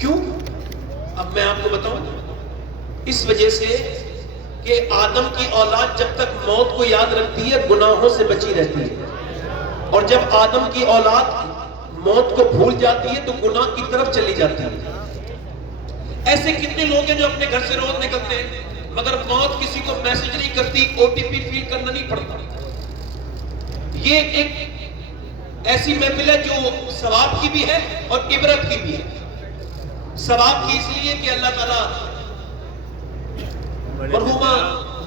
کیوں؟ اب میں آپ کو بتاؤں، اس وجہ سے کہ آدم کی اولاد جب تک موت کو یاد رکھتی ہے گناہوں سے بچی رہتی ہے، اور جب آدم کی اولاد موت کو بھول جاتی ہے تو گناہ کی طرف چلی جاتی ہے۔ ایسے کتنے لوگ ہیں جو اپنے گھر سے روز نکلتے ہیں مگر موت کسی کو میسج نہیں کرتی، او ٹی پی فیل کرنا نہیں پڑتا۔ یہ ایک ایسی محفل ہے جو ثواب کی بھی ہے اور عبرت کی بھی ہے۔ ثواب کی اس لیے کہ اللہ تعالیٰ مرحومہ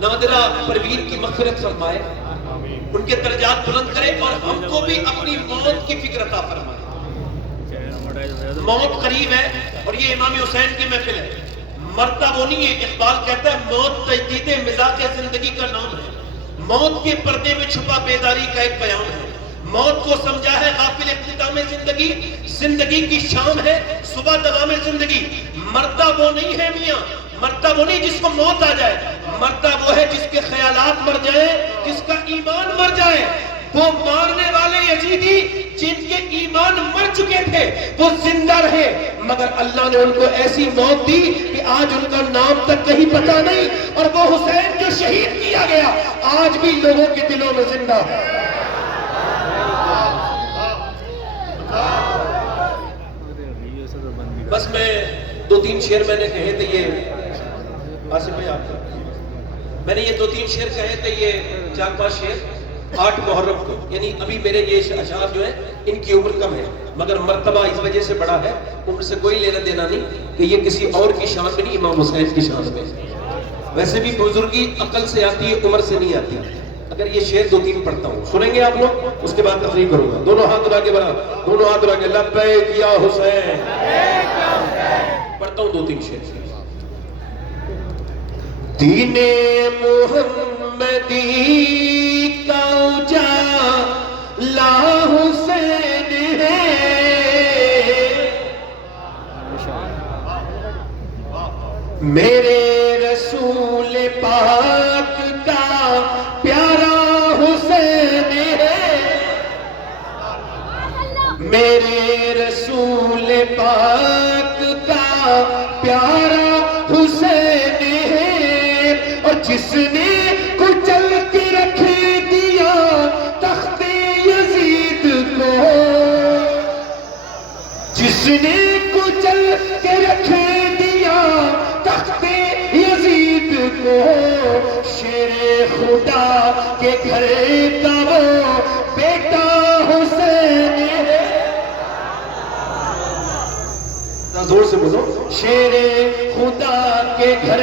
نادرہ پروین کی مغفرت فرمائے، ان کے درجات بلند کرے اور ہم کو بھی اپنی موت کی فکر عطا فرمائے۔ موت قریب ہے اور یہ امام حسین کی محفل ہے، مرتا وہ نہیں ہے۔ اقبال کہتا ہے موت تجدید مزاج زندگی کا نام ہے، موت کے پردے میں چھپا بیداری کا ایک پیام ہے، موت کو سمجھا ہے غافل اختتام زندگی، زندگی کی شام ہے صبح دوام زندگی۔ مرتا وہ نہیں ہے میاں، مرتا وہ نہیں جس کو موت آ جائے، مرتا وہ ہے جس کے خیالات مر جائیں، جس کا ایمان مر جائے۔ وہ مارنے والے یزیدی جن کے ایمان مر چکے تھے وہ زندہ رہے، مگر اللہ نے ان کو ایسی موت دی کہ آج ان کا نام تک کہیں پتہ نہیں، اور وہ حسین جو شہید کیا گیا آج بھی لوگوں کے دلوں میں زندہ ہے۔ بس میں دو تین شعر میں نے کہے تھے، یہ آصف بھائی آپ میں نے یہ دو تین شعر کہے تھے، یہ 4-5 شعر 8 محرم کو، یعنی ابھی میرے یہ اشعار جو ہیں ان کی عمر کم ہے مگر مرتبہ اس وجہ سے بڑا ہے، عمر سے کوئی لینا دینا نہیں کہ یہ کسی اور کی شان میں نہیں، امام حسین کی شان میں۔ ویسے بھی بزرگی عقل سے آتی ہے، عمر سے نہیں آتی۔ اگر یہ شعر 2-3 پڑھتا ہوں سنیں گے آپ لوگ، اس کے بعد تقریر کروں گا۔ دونوں ہاتھ اٹھا کے بڑھا، دونوں ہاتھ اٹھا کے لبیک یا حسین، پڑھتا ہوں 2-3 شعر۔ دین محمدی کا اجالا حسین ہے، میرے رسول پاک کا پیارا حسین ہے، میرے رسول پاک کا پیارا حسین ہے، اور جس نے کچل کے رکھ دیا تخت یزید کو، جس نے کچل کے رکھ دیا تخت یزید کو، شیر خدا کے گھر کا وہ بیٹا حسین ہے۔ زور سے بولو، شیر خدا کے گھر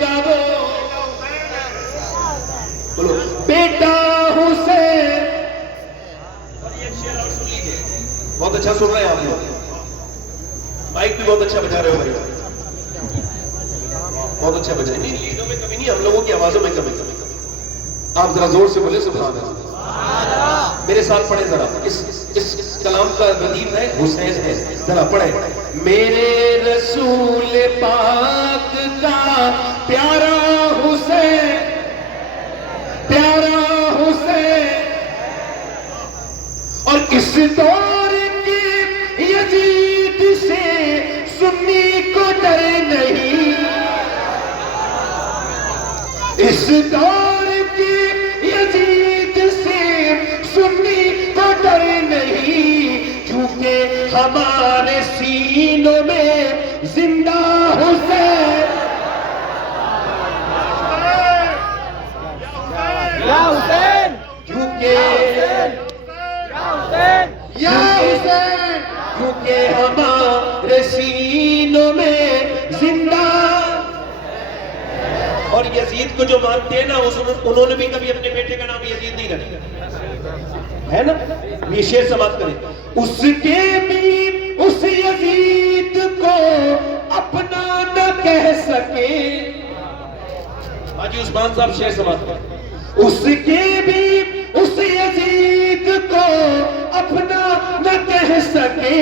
کا وہ بولو بیٹا حسین۔ اور یہ شعر اور سن لیجیے، بہت اچھا سن رہے ہیں آپ لوگ، مائک بھی بہت اچھا بجا رہے ہو بھائی، بہت اچھا بجا رہے ہیں، لیڈوں میں کمی نہیں، ہم لوگوں کی آوازوں میں کمی۔ آپ ذرا زور سے بولے سبحان اللہ، میرے ساتھ پڑھیں ذرا، اس کلام کا ردیف ہے حسین ہے، ذرا پڑھیں۔ میرے رسول پاک کا پیارا حسین، پیارا حسین، اور اس دور کے یزید سے سنی کو ڈر نہیں، اس دور کے یزید سے سنی کو ڈر نہیں، کیونکہ ہمارے سینوں میں زندہ حسین، یا حسین، کیونکہ یا حسین، کیونکہ ہمارے سینوں میں زندہ۔ اور یزید کو جو مانتے ہیں نا انہوں نے بھی کبھی اپنے بیٹے کا نام یزید نہیں رکھا ہے نا، یہ شعر سماعت کریں۔ اس کے بھی اس یزید کو اپنا نہ کہہ سکے، حاجی عثمان صاحب شعر سماعت کریں۔ اس کے بھی اس یزید کو اپنا نہ کہہ سکے،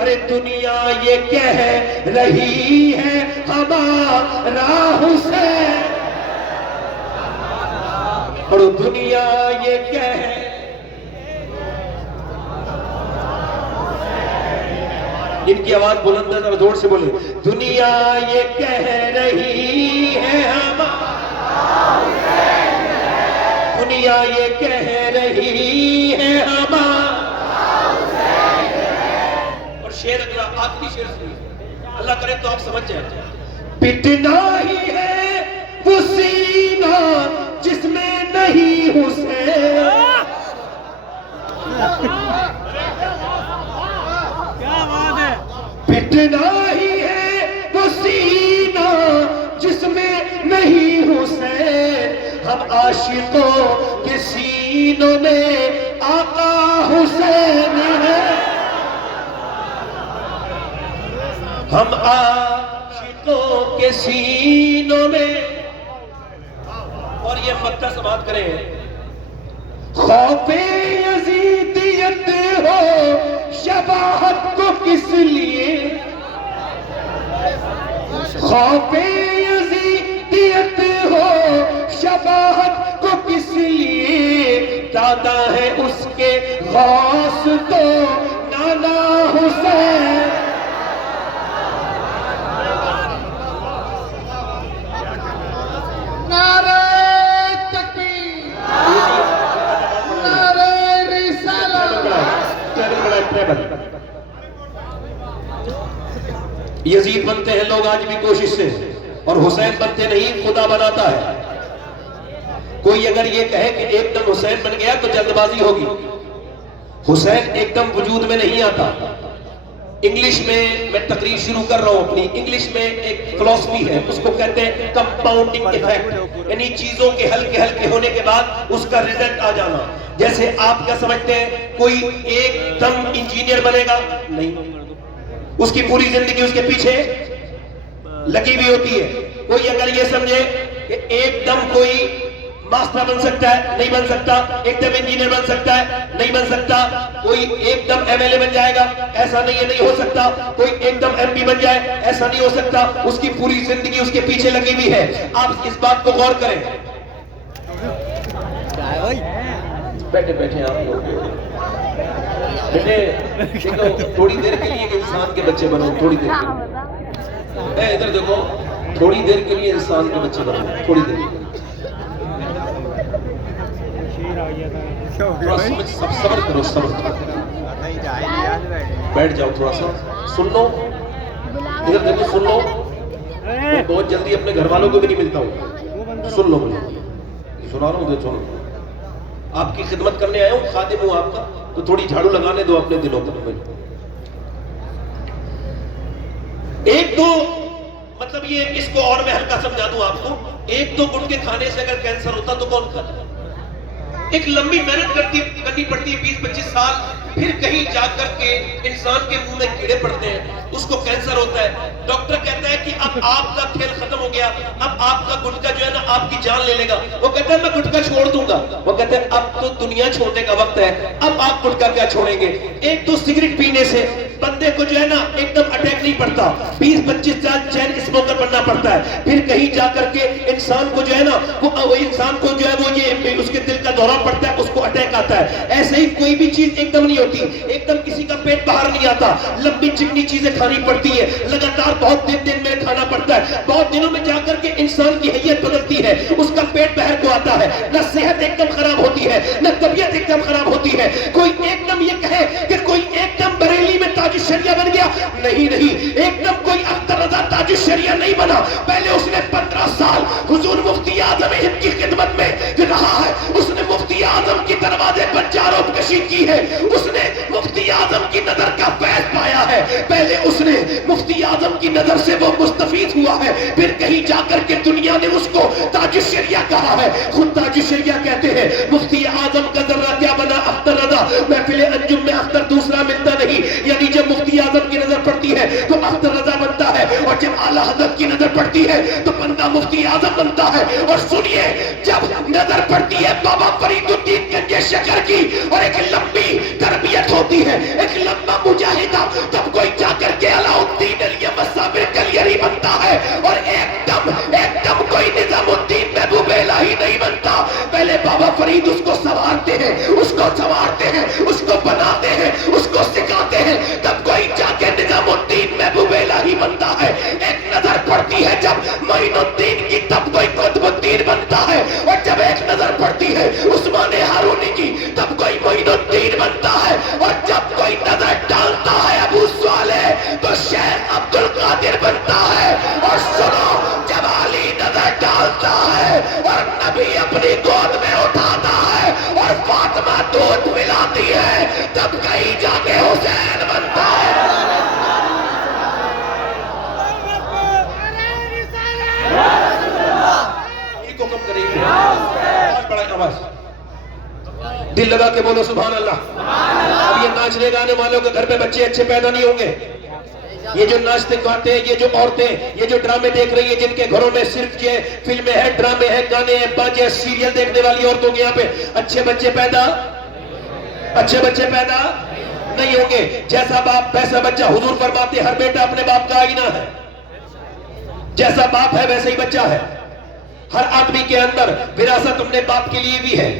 ارے دنیا یہ کہہ رہی ہے ہمارا حسین، اور دنیا یہ کہہ ان کی آواز بلند ہے، ذرا زور سے بولے. دنیا یہ کہہ رہی ہے دنیا یہ کہہ رہی ہے اور شعر اگلا آخری شعر سنیے، اللہ کرے تو آپ سمجھ جائیں. پٹنا ہی ہے وہ سینہ جس میں نہیں حسین. پٹنا ہی ہے وہ سینہ جس میں نہیں حسین. ہم عاشقوں کے سینوں میں آقا حسین ہے. ہم عاشقوں کے سینوں میں. اور یہ مکہ سماعت کریں. خوف یزیدیت ہو شباہت کو کس لیے. خوف یزیدیت ہو شباہت کو کس لیے. دادا ہے اس کے غوث تو نانا حسین. نعرہ تکبیر، نعرہ رسالت. یزید بنتے ہیں لوگ آج بھی کوشش سے، اور حسین بنتے نہیں، خدا بناتا ہے. کوئی اگر یہ کہے کہ ایک دم حسین بن گیا تو جلد بازی ہوگی. حسین ایک دم وجود میں نہیں آتا. انگلش میں تقریر شروع کر رہا ہوں اپنی. انگلش میں ایک فلسفی ہے، اس کو کہتے ہیں کمپاؤنڈنگ ایفیکٹ، یعنی چیزوں کے ہلکے ہلکے ہونے کے بعد اس کا ریزلٹ آ جانا. جیسے آپ کیا سمجھتے ہیں کوئی ایک دم انجینئر بنے گا؟ نہیں، اس کی پوری زندگی اس کے پیچھے لگی ہوئی ہوتی ہے. کوئی اگر یہ سمجھے کہ ایک دم کوئی ماسٹر بن سکتا ہے، نہیں بن سکتا. ایک دم انجینئر بن سکتا ہے، نہیں بن سکتا. کوئی ایک دم ایم ایل اے بن جائے گا، ایسا نہیں ہے، نہیں ہو سکتا. کوئی ایک دم ایم پی بن جائے، ایسا نہیں ہو سکتا. اس کی پوری زندگی اس کے پیچھے لگی ہوئی ہے. آپ اس بات کو غور کریں. بیٹھے بیٹھے آپ لوگ بیٹھے دیکھو، تھوڑی دیر کے لیے انسان کے بچے بنو. تھوڑی دیر کے لیے ادھر دیکھو، تھوڑی دیر کے لیے انسان کے بچے بنو. تھوڑی دیر صبر کرو، صبر کرو. بیٹھ جاؤ، تھوڑا سا سن لو. ادھر دیکھو، سن لو. میں بہت جلدی اپنے گھر والوں کو بھی نہیں ملتا ہوں. سن لو، مجھے سنا رہا ہوں. سنو، آپ کی خدمت کرنے آیا ہوں، خادم ہوں آپ کا، تو تھوڑی جھاڑو لگانے دو اپنے دلوں پر. ایک دو مطلب یہ، اس کو اور میں ہلکا سمجھا دوں آپ کو. ایک دو گٹ کے کھانے سے اگر کینسر ہوتا تو کون کھاتا؟ ایک لمبی محنت کرنی پڑتی ہے، 20-25 سال. پھر کہیں جا کر کے انسان کے منہ میں کیڑے پڑتے ہیں، اس کو کینسر ہوتا ہے. ڈاکٹر کہتا ہے کہ اب آپ کا کھیل ختم ہو گیا، اب آپ کا گٹکا جو ہے نا آپ کی جان لے لے گا. وہ کہتا ہے میں گٹکا چھوڑ دوں گا. وہ کہتے ہیں اب تو دنیا چھوڑنے کا وقت ہے، اب آپ گٹکا کیا چھوڑیں گے. ایک دو سگریٹ پینے سے بندے کو جو ہے نا ایک دم اٹیک نہیں پڑتا، 20-25 سال چین اسموکر بننا پڑتا ہے. پھر کہیں جا کر کے انسان کو جو ہے نا وہ انسان کو جو ہے وہ یہ اس کے دل کا دورہ پڑتا ہے، اس کو اٹیک آتا ہے. ایسے ہی کوئی بھی چیز ایک دم نہیں ہوتی، ایک دم کسی کا پیٹ باہر نہیں آتا. لمبی چکنی چیزیں کھانی پڑتی ہے، لگاتار بہت دن میں کھانا پڑتا ہے. بہت دنوں میں جا کر کے انسان کی حیت بدلتی ہے، اس کا پیٹ باہر کو آتا ہے. نہ صحت ایک دم خراب ہوتی ہے، نہ طبیعت ایک دم خراب ہوتی ہے. کوئی ایک دم یہ کہے کہ کوئی ایک دم بریلی میں تاج الشریعہ بن گیا، نہیں، ایک دم کوئی اختر رضا تاج الشریعہ نہیں بنا. پہلے اس نے 15 سال حضور مفتی اعظم ہند کی خدمت میں رہا ہے. اس نے مفتی اعظم کی دروازے پر جاروب کشی کی ہے. اس نے مفتی اعظم کی نظر کا فیض پایا ہے. پہلے اس نے مفتی اعظم کی نظر سے وہ مستفید ہوا ہے. پھر کہیں جا کر کے دنیا نے اس کو تاج الشریعہ کہا ہے. خود تاج الشریعہ کہتے ہیں مفتی اعظم کا ذرہ کیا بنا اختر رضا. محفل انجم میں اختر دوسرا ملتا نہیں. یعنی جب مفتی اعظم کی نظر پڑتی ہے تو اختر رضا بنتا ہے، اور جب اعلیٰ حضرت کی نظر پڑتی ہے تو بندہ مفتی اعظم بنتا ہے. اور سنیے، جب نظر پڑتی ہے بابا فرید الدین گنج شکر کی اور ایک لمبی تربیت ہوتی ہے، ایک لمبا مجاہدہ، تب کوئی جا کر کے علاء الدین الیمن صابر کلیری بنتا ہے. اور ایک دم کوئی نظام الدین محبوب الہی نہیں بنتا. پہلے بابا فرید اس کو سنوارتے ہیں، اس کو بناتے ہیں، اس کو سکھاتے ہیں، تب کوئی جا کے نظام الدین نبی اپنی گود میں اٹھاتا ہے اور فاطمہ دودھ پلاتی ہے، تب کہیں جا کے حسین بنتا ہے۔ ایک حکم کریں گے، آواز بڑھائیں، آواز دل لگا کے بولو سبحان اللہ۔ اب یہ ناچنے گانے والوں کے گھر پہ بچے اچھے پیدا نہیں ہوں گے۔ یہ جو ناچتے گاتے ہیں، یہ جو عورتیں یہ جو ڈرامے دیکھ رہی ہیں، جن کے گھروں میں صرف یہ فلمیں ہیں، ڈرامے ہیں، گانے ہیں، باجے ہیں، سیریل دیکھنے والی عورتوں کے یہاں پہ اچھے بچے پیدا نہیں ہوں گے۔ جیسا باپ ویسا بچہ، حضور فرماتے ہر بیٹا اپنے باپ کا آئینہ ہے، جیسا باپ ہے ویسا ہی بچہ ہے۔ ہر آدمی کے اندر وراثت اپنے باپ کے لیے بھی ہے،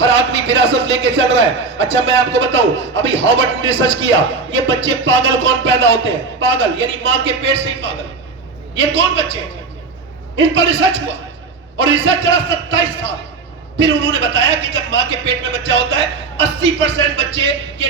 ہر آدمی وراثت لے کے چل رہا ہے۔ اچھا میں آپ کو بتاؤں، ابھی ہارورڈ نے ریسرچ کیا، یہ بچے پاگل کون پیدا ہوتے ہیں؟ پاگل یعنی ماں کے پیٹ سے ہی پاگل۔ یہ کون بچے ہیں؟ ان پر ریسرچ ہوا اور ریسرچ چلا 27 سال۔ پھر انہوں نے بتایا کہ جب ماں کے پیٹ میں بچہ ہوتا ہے 80% بچے یہ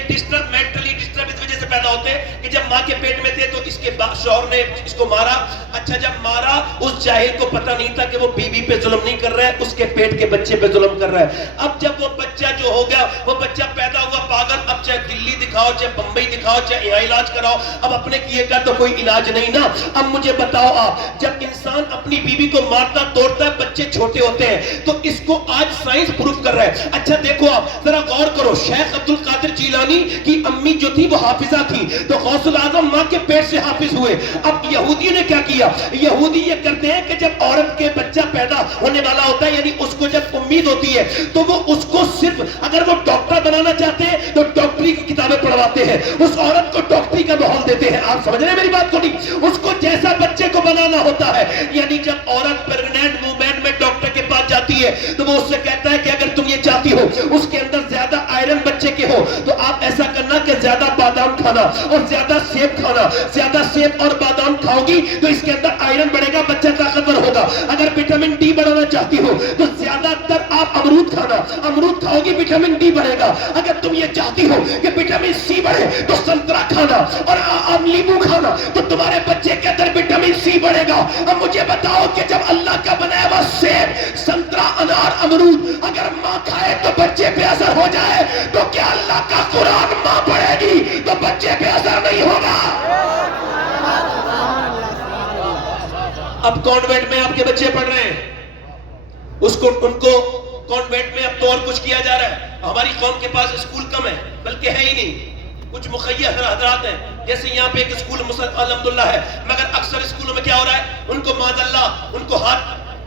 مینٹلی ڈسٹرب اس وجہ سے پیدا ہوتے ہیں کہ جب ماں کے پیٹ میں تھے تو اس کے شوہر نے اس کو مارا۔ اچھا جب مارا، اس جاہل کو پتہ نہیں تھا کہ وہ بیوی پہ ظلم نہیں کر رہا ہے، اس کے پیٹ کے بچے پہ ظلم کر رہا ہے۔ اب جب وہ بچہ جو ہو گیا، وہ بچہ پیدا ہوا پاگل، اب چاہے دلی دکھاؤ، چاہے بمبئی دکھاؤ، چاہے یہاں علاج کراؤ، اب اپنے کیے کا تو کوئی علاج نہیں نا۔ اب مجھے بتاؤ آپ، جب انسان اپنی بیوی کو مارتا توڑتا ہے، بچے چھوٹے ہوتے ہیں، تو اس کو آج سائنس پروف کر رہا ہے۔ اچھا دیکھو آپ ذرا غور کرو، شیخ عبد القادر جیلانی کی امی جو تھی وہ حافظہ تھی، تو غوث الاعظم ماں کے پیٹ سے حافظ ہوئے۔ اب یہودی نے کیا کیا؟ یہودی یہ کرتے ہیں کہ جب عورت کے بچہ پیدا ہونے والا ہوتا ہے، یعنی اس کو جب امید ہوتی ہے، تو وہ اس کو صرف اگر وہ ڈاکٹر بنانا چاہتے ہیں تو ڈاکٹری کی کتابیں پڑھواتے ہیں، اس عورت کو ڈاکٹری کا ماحول دیتے ہیں۔ آپ سمجھ رہے ہیں میری بات کو نہیں؟ اس کو جیسا بچے کو بنانا ہوتا ہے، یعنی جب عورت پریگنینٹ وومین میں ڈاکٹر کے پاس جاتی ہے تو وہ اس سے کہتا ہے کہ اگر تم یہ چاہتی ہو اس کے اندر زیادہ آئرن بچے کے ہو تو آپ ایسا کرنا کہ زیادہ بادام کھانا اور زیادہ سیب کھانا، زیادہ سیب اور بادام کھاؤ گی تو اس کے اندر آئرن بڑھے گا، بچہ طاقتور ہوگا۔ اگر وٹامن ڈی بڑھانا چاہتی ہو تو زیادہ تر آپ امرود کھانا، امرود کھاؤ گی وٹامن ڈی بڑھے گا۔ اگر تم یہ چاہتی ہو کہ وٹامن سی بڑھے تو سنترا کھانا اور لیمو کھانا، تو تمہارے بچے کے اندر وٹامن سی بڑھے گا۔ اب مجھے بتاؤ کہ جب اللہ کا بنایا ہوا سیب، سنترا، انار، امرود اگر ماں کھائے تو بچے پہ اثر ہو جائے، تو کیا اللہ کا قرآن ماں پڑھے گی تو بچے پہ اثر نہیں ہوگا؟ اب کانوینٹ میں آپ کے بچے پڑھ رہے ہیں، ان کو کانوینٹ میں اب تو اور کچھ کیا جا رہا ہے۔ ہماری قوم کے پاس اسکول کم ہے، بلکہ ہے ہی نہیں، کچھ مخیر حضرات ہیں، جیسے یہاں پہ ایک اسکول الحمدللہ ہے، مگر اکثر اسکولوں میں کیا ہو رہا ہے، ان کو معاذ اللہ ان کو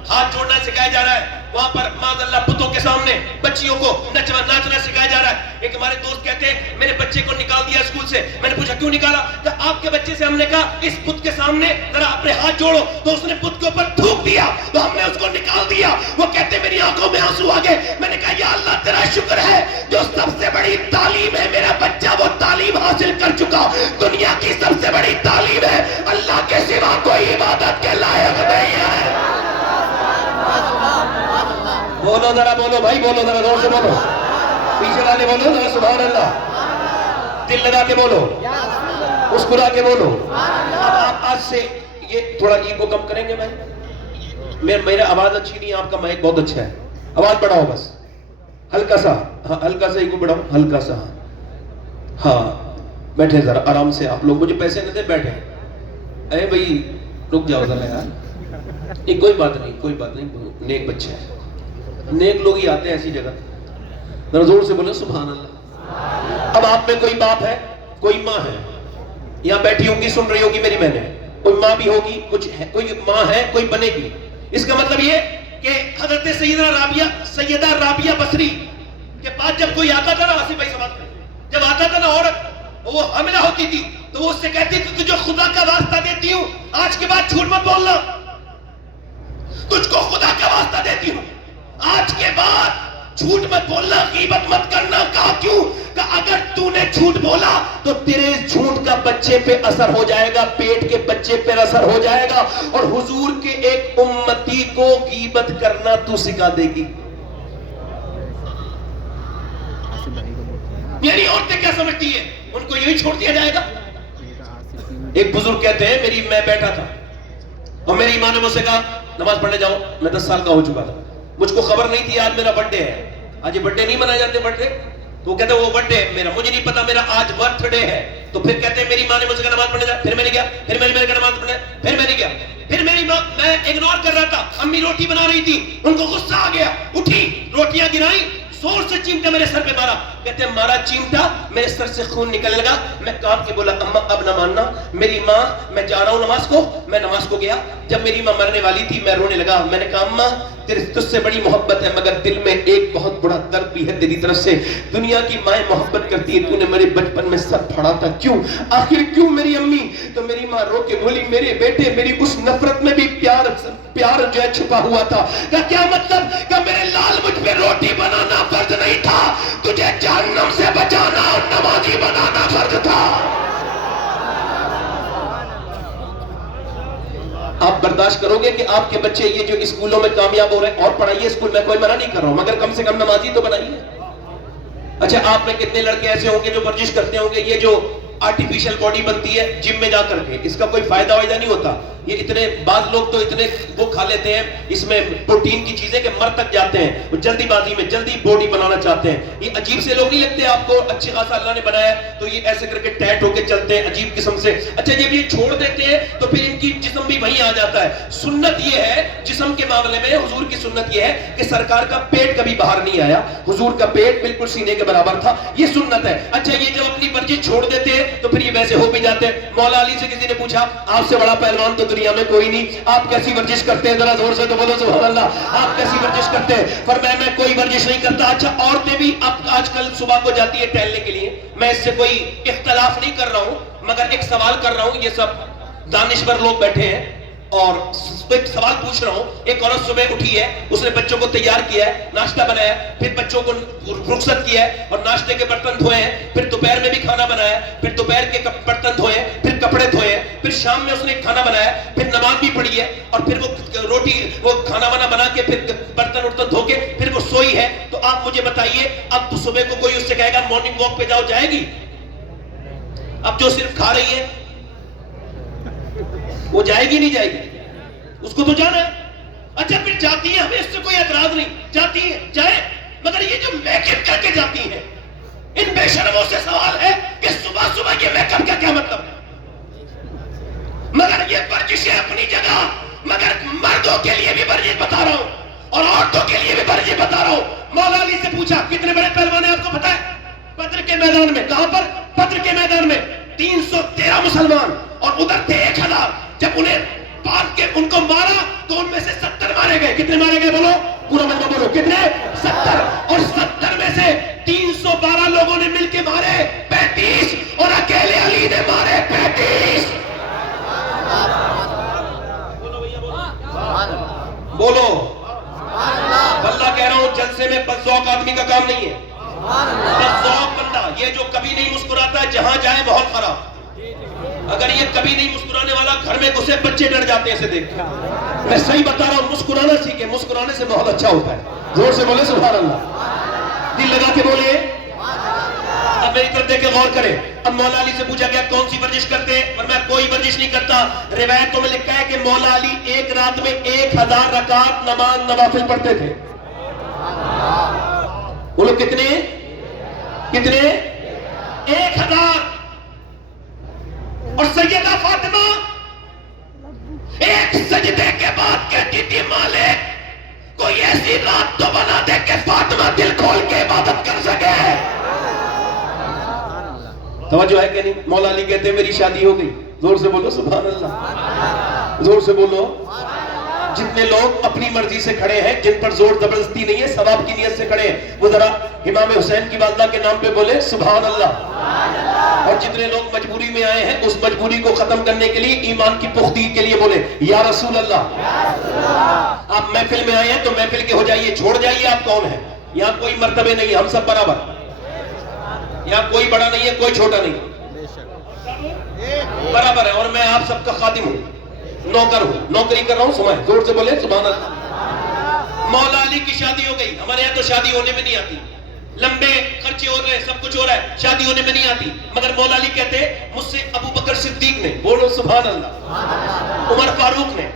ہاتھ جوڑنا سکھایا جا رہا ہے، وہاں پر معاذ اللہ بتوں کے سامنے بچیوں کو ناچنا سکھایا جا رہا ہے۔ ایک ہمارے دوست کہتے ہیں میرے بچے کو نکال دیا اسکول سے۔ میں نے پوچھا کیوں نکالا؟ کہ آپ کے بچے سے ہم نے کہا اس بت کے سامنے ذرا اپنے ہاتھ جوڑو، تو اس نے بت کے اوپر تھوک دیا، تو ہم نے اس کو نکال دیا۔ وہ کہتے میری آنکھوں میں آنسو آ گئے۔ میں نے کہا یا اللہ تیرا شکر ہے جو سب سے بڑی تعلیم ہے میرا بچہ وہ تعلیم حاصل کر چکا، دنیا کی سب سے بڑی تعلیم ہے اللہ کے سوا کوئی عبادت کے لائق نہیں ہے۔ بولو ذرا، بولو بھائی، بولو ذرا زور سے بولو، پیچھے والے بولو ذرا سبحان اللہ، دل لگا کے بولو، مسکرا کے بولو۔ اب آپ آج سے یہ تھوڑا ایگو کم کریں گے؟ میرا آواز اچھی نہیں ہے، آپ کا مائک بہت اچھا ہے، آواز بڑھاؤ بس، ہلکا سا، ہاں ہلکا سا ایگو بڑھاؤ، ہلکا سا، ہاں بیٹھے ذرا آرام سے، آپ لوگ مجھے پیسے نہ دیں، بیٹھے۔ اے بھائی رک جاؤ ذرا یار، کوئی بات نہیں، کوئی بات نہیں، نیک بچہ ہے، نیک لوگ ہی آتے ہیں ایسی جگہ۔ ذرا زور سے بولو سبحان اللہ۔ اب آپ میں کوئی باپ ہے، کوئی ماں ہے، یہاں بیٹھی ہوں گی، سن رہی ہوگی میری بہنیں، کوئی ماں بھی ہوگی، کوئی ماں ہے، کوئی بنے گی۔ اس کا مطلب یہ کہ حضرت سیدہ رابعہ بصری کے پاس جب کوئی آتا تھا نا، آصف بھائی سمجھ گئے، جب آتا تھا نا عورت، وہ حاملہ ہوتی تھی تو وہ اس سے کہتی تھی تجھے خدا کا واسطہ دیتی ہوں آج کے بعد جھوٹ مت بولنا، تجھ کو خدا کا واسطہ دیتی ہوں آج کے بعد جھوٹ مت بولنا، غیبت مت کرنا۔ کہا کیوں؟ کہ اگر تو نے جھوٹ بولا تو تیرے جھوٹ کا بچے پہ اثر ہو جائے گا، پیٹ کے بچے پہ اثر ہو جائے گا، اور حضور کے ایک امتی کو غیبت کرنا تو سکھا دے گی۔ یعنی عورتیں کیا سمجھتی ہیں ان کو یہی چھوڑ دیا جائے گا؟ ایک بزرگ کہتے ہیں میں بیٹھا تھا اور میری ماں نے مجھ سے کہا نماز پڑھنے جاؤ، میں 10 سال کا ہو چکا تھا، مجھ کو خبر نہیں تھی آج میرا برتھ ڈے ہے. آج یہ برتھ ڈے نہیں منائے جاتے برتھ ڈے. تو وہ کہتے ہیں وہ برتھ ڈے میرا, مجھے نہیں پتا میرا آج برتھ ڈے ہے. تو پھر کہتے ہیں میری ماں نے مجھ سے نماز پڑھنے جا, پھر میں نے گیا, پھر میں نے نماز پڑھنے, پھر میں نے گیا, پھر میری ماں, میں اگنور کر رہا تھا, امی روٹی بنا رہی تھی, ان کو غصہ آ گیا, اٹھی روٹیاں گرائی, زور سے چیمٹا میرے سر پہ مارا. کہتے ہیں مارا چیمٹا, میرے سر سے خون نکلنے لگا. میں کانپ کے بولا اماں اب نہ ماننا, میری ماں, میں جا رہا ہوں نماز کو. میں نماز کو گیا. جب میری ماں مرنے والی تھی میں رونے لگا. میں نے کہا اماں تجھ سے بڑی محبت ہے مگر دل میں ایک بہت بڑا درد بھی ہے تیری طرف سے. دنیا کی مائیں محبت کرتی ہے, تو نے میرے بچپن میں سر پھاڑا تھا, کیوں آخر کیوں میری امی. تو میری ماں رو کے بولی میرے بیٹے میری اس نفرت میں بھی پیار جو ہے چھپا ہوا تھا. کیا مطلب کہ میرے لال مجھ پہ روٹی بنانا فرض نہیں تھا, تجھے جہنم سے بچانا اور نمازی بنانا فرض تھا. آپ برداشت کرو گے کہ آپ کے بچے یہ جو اسکولوں میں کامیاب ہو رہے ہیں, اور پڑھائیے اسکول میں کوئی منع نہیں کر رہا ہوں, مگر کم سے کم نمازی تو بنائیے. اچھا آپ میں کتنے لڑکے ایسے ہوں گے جو ورزش کرتے ہوں گے, یہ جو آرٹیفیشل باڈی بنتی ہے جم میں جا کر کے, اس کا کوئی فائدہ نہیں ہوتا. یہ اتنے بعض لوگ تو اتنے وہ کھا لیتے ہیں اس میں پروٹین کی چیزیں کہ مر تک جاتے ہیں, وہ جلدی بازی میں جلدی باڈی بنانا چاہتے ہیں. یہ عجیب سے لوگ نہیں لگتے آپ کو؟ اچھی خاصا اللہ نے بنایا ہے تو یہ ایسے کر کے ٹیٹ ہو کے چلتے ہیں عجیب قسم سے. اچھا جب یہ چھوڑ دیتے ہیں تو پھر ان کی جسم بھی وہیں آ جاتا ہے. سنت یہ ہے جسم کے معاملے میں, حضور کی سنت یہ ہے کہ سرکار کا پیٹ کبھی باہر نہیں آیا, حضور کا پیٹ بالکل سینے کے برابر تھا, یہ سنت ہے. اچھا یہ جب اپنی ورزش چھوڑ دیتے ہیں تو پھر یہ ویسے ہو بھی جاتے ہیں. مولا علی سے کسی نے پوچھا آپ سے بڑا پہلوان تو دنیا میں کوئی نہیں, آپ کیسی ورزش کرتے ہیں, ذرا زور سے تو بولو سبحان اللہ, آپ کیسی ورزش کرتے ہیں؟ فرمایا میں کوئی ورزش نہیں کرتا. اچھا عورتیں بھی اب آج کل صبح کو جاتی ہے ٹہلنے کے لیے, میں اس سے کوئی اختلاف نہیں کر رہا ہوں, مگر ایک سوال کر رہا ہوں. یہ سب دانشور لوگ بیٹھے ہیں اور ایک سوال پوچھ رہا ہوں. ایک عورت صبح اٹھی ہے, اس نے بچوں کو تیار کیا ہے, ناشتہ بنایا ہے, پھر بچوں کو رخصت کیا ہے اور ناشتے کے برتن دھوئے ہیں, پھر دوپہر میں بھی کھانا بنایا ہے, پھر دوپہر کے برتن دھوئے, پھر کپڑے دھوئے, پھر شام میں اس نے کھانا بنایا, پھر نماز بھی پڑھی ہے, اور پھر وہ روٹی وہ کھانا وانا بنا کے پھر برتن ورتن دھو کے پھر وہ سوئی ہے. تو آپ مجھے بتائیے اب تو صبح کو کوئی اس سے کہے گا مارننگ واک پہ جاؤ, جائے گی؟ اب جو صرف کھا رہی ہے وہ جائے گی نہیں جائے گی؟ اس کو تو جانا ہے. اچھا پھر جاتی ہے, ہمیں اس سے کوئی اعتراض نہیں, جاتی ہے جائے, مگر یہ جو میک اپ کر کے جاتی ہیں ان بے شرموں سے سوال ہے کہ صبح صبح یہ میک اپ کا کیا مطلب ہے؟ مگر یہ ورزشیں اپنی جگہ, مگر مردوں کے لیے بھی ورزش بتا رہا ہوں اور عورتوں کے لیے بھی ورزش بتا رہا ہوں. مولا علی سے پوچھا کتنے بڑے پہلوان ہیں آپ کو پتا ہے؟ بدر کے میدان میں. کہاں پر؟ بدر کے میدان میں 313 مسلمان اور ادھر تھے 1000. جب انہیں پاک کے ان کو مارا تو ان میں سے 70 مارے گئے. کتنے مارے گئے بولو, پورا مطلب بولو, کتنے؟ 70. اور 70 میں سے 312 لوگوں نے مل کے مارے 35 اور اکیلے علی نے مارے 35. بولو اللہ کہہ رہا ہوں جلسے میں بدذوق آدمی کا کام نہیں ہے. بدذوق بندہ یہ جو کبھی نہیں مسکراتا ہے, جہاں جائے ماحول خراب. اگر یہ کبھی نہیں مسکرانے والا گھر میں گھسے بچے ڈر جاتے ہیں اسے دیکھ. میں صحیح بتا رہا ہوں, مسکرانا سیکھے, مسکرانے سے ماحول اچھا ہوتا ہے. زور سے بولے سبحان اللہ, دل لگا کے بولے. اب میری طرف دیکھ کے غور کرے. اب مولا علی سے پوچھا گیا کون سی ورزش کرتے ہیں, اور میں کوئی ورزش نہیں کرتا. روایتوں میں لکھا ہے کہ مولا علی ایک رات میں 1000 رکعت نماز نوافل پڑھتے تھے. وہ لوگ کتنے 1000. اور سیدہ فاطمہ ایک سجدے کے بعد کہتی تھی مالک کوئی ایسی رات تو بنا دے کہ فاطمہ دل کھول کے عبادت کر سکے. توجہ ہے کہ نہیں؟ مولا علی کہتے ہیں میری شادی ہو گئی. زور سے بولو سبحان اللہ, زور سے بولو. جتنے لوگ اپنی مرضی سے کھڑے ہیں, جن پر زور زبردستی نہیں ہے, ثواب کی نیت سے کھڑے ہیں, وہ ذرا امام حسین کی والدہ کے نام پہ بولے سبحان اللہ. اور جتنے لوگ مجبوری میں آئے ہیں اس مجبوری کو ختم کرنے کے لیے, ایمان کی پختگی کے لیے بولے یا رسول اللہ. آپ محفل میں آئے ہیں تو محفل کے ہو جائیے, چھوڑ جائیے آپ کون ہیں. یہاں کوئی مرتبے نہیں, ہم سب برابر. یہاں کوئی بڑا نہیں ہے, کوئی چھوٹا نہیں, برابر ہے. اور میں آپ سب کا خادم ہوں, نوکر ہوں, نوکری کر رہا ہوں. سمجھ, زور سے بولے سبحان اللہ. مولا علی کی شادی ہو گئی. ہمارے یہاں تو شادی ہونے میں نہیں آتی, لمبے خرچے ہو رہے ہیں, سب کچھ ہو رہا ہے, شادی ہونے میں نہیں آتی. مگر مولا علی کہتے ہیں مجھ سے ابو بکر صدیق نے, بولو سبحان اللہ, عمر فاروق نے,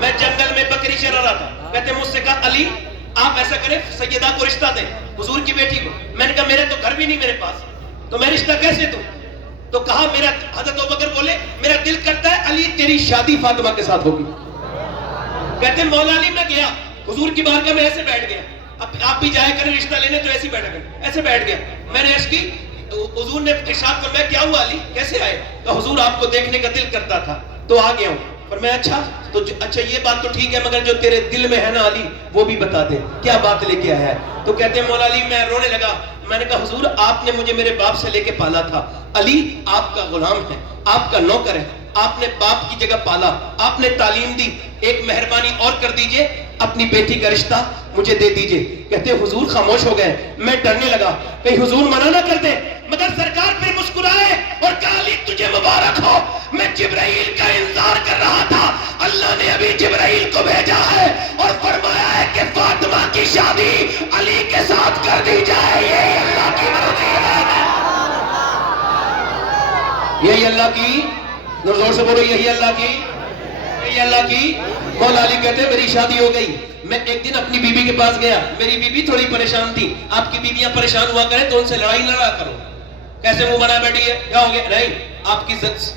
میں جنگل میں بکری چرا رہا تھا, کہتے مجھ سے کہا علی آپ ایسا کریں سیدہ کو رشتہ دیں حضور کی بیٹی کو. میں نے کہا میرے تو گھر بھی نہیں میرے پاس, تو میں رشتہ کیسے دوں؟ تو کہا میرا, حضرت ابوبکر بولے میرا دل کرتا ہے علی تیری شادی فاطمہ کے ساتھ ہوگی. کہتے مولا علی میں گیا حضور کی بارگاہ میں ایسے بیٹھ گیا, اب آپ بھی جائے کریں رشتہ لینے تو ایسے بیٹھا کریں, ایسے بیٹھ گیا. میں نے عرض کی تو حضور نے ارشاد فرمایا کیا ہوا علی کیسے آئے؟ کہ حضور آپ کو دیکھنے کا دل کرتا تھا تو آ گیا ہوں. پر میں اچھا تو اچھا یہ بات تو ٹھیک ہے مگر جو تیرے دل میں ہے نا علی وہ بھی بتا دے کیا بات لے کے آیا ہے. تو کہتے ہیں مولا علی میں رونے لگا. میں نے کہا حضور آپ نے مجھے میرے باپ سے لے کے پالا تھا, علی آپ کا غلام ہے, آپ کا نوکر ہے, آپ نے باپ کی جگہ پالا, آپ نے تعلیم دی, ایک مہربانی اور کر دیجئے اپنی بیٹی کا رشتہ مجھے دے دیجئے. کہتے حضور خاموش ہو گئے. میں ڈرنے لگا کہیں حضور منع نہ کر دے, مگر سرکار پھر مسکرائے اور کہا علی تجھے مبارک ہو, میں جبرائیل کا انتظار کر رہا تھا, اللہ نے ابھی جبرائیل کو بھیجا ہے اور فرمایا ہے کہ فاطمہ کی شادی علی کے ساتھ کر دی جائے. یہی اللہ کی مرضی ہے, یہی اللہ کی, زور سے بولو یہی اللہ کی, یہی اللہ کی. مولا علی کہتے میری شادی ہو گئی. میں ایک دن اپنی بیوی کے پاس گیا, میری بیوی تھوڑی پریشان تھی. آپ کی بیویاں پریشان ہوا کریں تو ان سے لڑائی لڑا کرو. کیسے منہ بنا بیٹھی ہے کیا ہو گیا؟ نہیں,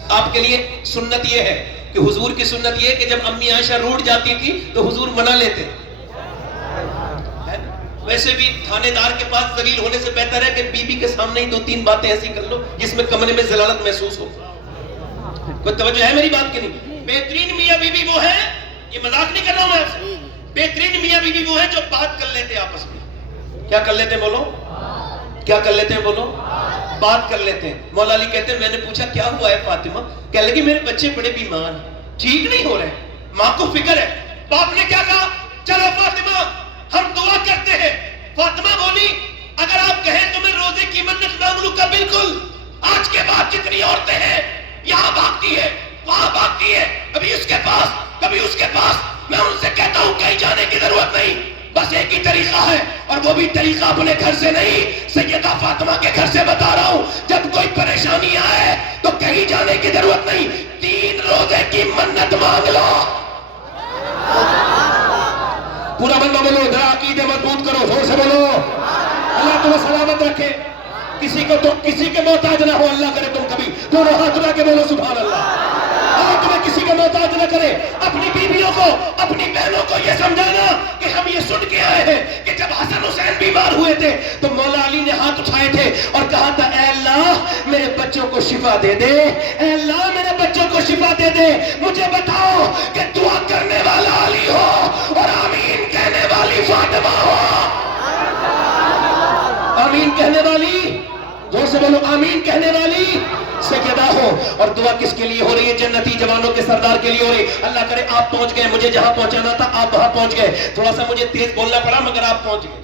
آپ کے لیے سنت یہ ہے کہ حضور کی سنت یہ ہے کہ جب امی عائشہ روٹ جاتی تھی تو حضور منا لیتے. ویسے بھی تھانے دار کے پاس ذلیل ہونے سے بہتر ہے کہ بیوی کے سامنے ہی 2-3 باتیں ایسی کر لو جس میں کمرے میں ذلالت محسوس ہو. کوئی توجہ ہے میری بات کے نہیں؟ بہترین میاں بیوی وہ ہے, یہ مذاق نہیں کر رہا ہوں میں آپ سے, بہترین میاں بیوی وہ ہے جو بات کر لیتے آپس میں. کیا کر لیتے ہیں بولو, کیا کر لیتے ہیں بولو, بات کر لیتے ہیں. مولا علی کہتے ہیں میں نے پوچھا کیا ہوا ہے فاطمہ؟ کہنے لگی میرے بچے بڑے بیمار ہیں, ٹھیک نہیں ہو رہے, ماں کو فکر ہے. باپ نے کیا کہا؟ چلو فاطمہ ہم دعا کرتے ہیں. فاطمہ بولی اگر آپ کہیں تو میں روزے کی منت مانگ لوں. کا بالکل, آج کے بعد جتنی عورتیں ہیں یہاں بھاگتی ہے وہاں بھاگتی ہے, کبھی اس کے پاس کبھی اس کے پاس, میں ان سے کہتا ہوں کہیں جانے کی ضرورت نہیں, بس ایک ہی طریقہ ہے اور وہ بھی طریقہ اپنے گھر سے نہیں سیدہ فاطمہ کے گھر سے بتا رہا ہوں. جب کوئی پریشانی آئے تو کہیں جانے کی ضرورت نہیں, 3 روزے کی منت مانگ لو. پورا بندہ بولو, ذرا عقیدے مضبوط کرو, زور سے بولو. اللہ تمہیں سلامت رکھے, کسی کے محتاج نہ ہو, اللہ کرے تم کبھی دونوں ہاتھ اٹھا کے بولو سبحان اللہ. اللہ تمہیں کسی کے محتاج نہ کرے. اپنی بیویوں کو اپنی بہنوں کو یہ سمجھانا کہ ہم یہ سن کے آئے ہیں کہ جب حسن حسین بیمار ہوئے تھے تو مولا علی نے ہاتھ اٹھائے تھے اور کہا تھا اے اللہ میرے بچوں کو شفا دے دے, اے اللہ میرے بچوں کو شفا دے دے. مجھے بتاؤ کہ دعا کرنے والا علی ہو اور آمین کہنے والی فاطمہ ہو. آمین کہنے والی, زور سے بولو, آمین کہنے والی سیدہ ہو. اور دعا کس کے لیے ہو رہی ہے؟ جنتی جوانوں کے سردار کے لیے ہو رہی. اللہ کرے آپ پہنچ گئے, مجھے جہاں پہنچانا تھا آپ وہاں پہنچ گئے. تھوڑا سا مجھے تیز بولنا پڑا مگر آپ پہنچ گئے.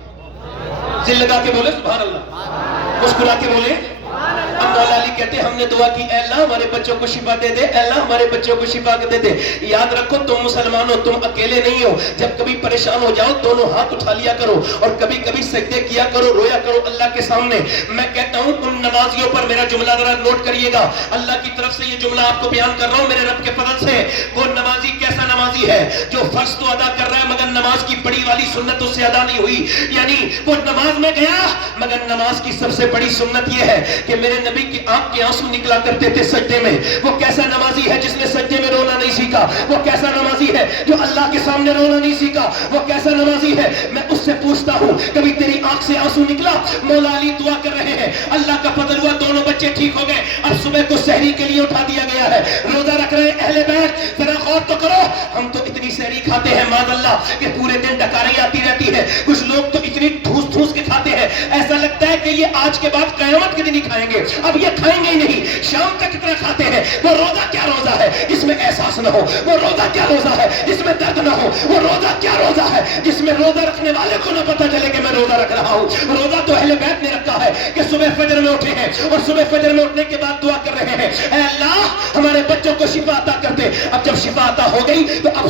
دل لگا کے بولے سبحان اللہ, مسکرا کے بولے. اب مولا علی کہتے ہیں ہم نے دعا کی اے اللہ ہمارے بچوں کو شفا دے دے, اے اللہ ہمارے بچوں کو شفا دے دے. یاد رکھو تم مسلمان ہو, تم اکیلے نہیں ہو. جب کبھی پریشان ہو جاؤ دونوں ہاتھ اٹھا لیا کرو اور کبھی کبھی سجدے کیا کرو, رویا کرو اللہ کے سامنے. میں کہتا ہوں ان نمازیوں پر میرا جملہ ذرا نوٹ کریے گا. اللہ کی طرف سے یہ جملہ آپ کو بیان کر رہا ہوں میرے رب کے فضل سے. وہ نمازی کیسا نمازی ہے جو فرض تو ادا کر رہا ہے مگر نماز کی بڑی والی سنت اس سے ادا نہیں ہوئی. یعنی وہ نماز میں گیا مگر نماز کی سب سے بڑی سنت یہ ہے کہ میرے نبی کی آنکھ کے آنسو نکلا کرتے تھے سجدے میں. وہ کیسا نمازی ہے جس نے سجدے میں رونا نہیں سیکھا؟ وہ کیسا نمازی ہے جو اللہ کے سامنے رونا نہیں سیکھا؟ وہ کیسا نمازی ہے؟ میں اس سے پوچھتا ہوں کبھی تیری آنکھ سے آنسو نکلا؟ مولا علی دعا کر رہے ہیں, اللہ کا فضل ہوا دونوں بچے ٹھیک ہو گئے. اب صبح کو سحری کے لیے اٹھا دیا گیا ہے, روزہ رکھ رہے ہیں اہل بیت. ذرا غور تو کرو, ہم تو اتنی سحری کھاتے ہیں معاذ اللہ کہ پورے دن ڈکاریں آتی رہتی ہے. کچھ لوگ تو اتنی ٹھوس ٹھوس کے کھاتے ہیں ایسا لگتا ہے کہ یہ آج کے بعد قیامت کے دن ہی کھائیں گے, اب یہ کھائیں گے ہی نہیں. شام تک اتنا کھاتے ہیں. وہ روزہ کیا روزہ ہے جس میں احساس نہ ہو؟ وہ روزہ کیا روزہ ہے جس میں درد نہ ہو؟ وہ روزہ کیا روزہ ہے جس میں روزہ رکھنے والے کو نہ پتہ چلے کہ میں روزہ رکھ رہا ہوں؟ روزہ تو اہل بیت نے رکھا ہے کہ صبح فجر میں اٹھے ہیں اور صبح فجر میں اٹھنے کے بعد دعا کر رہے ہیں اے اللہ ہمارے بچوں کو شفا عطا کر دے. اب جب شفا عطا ہو گئی تو اب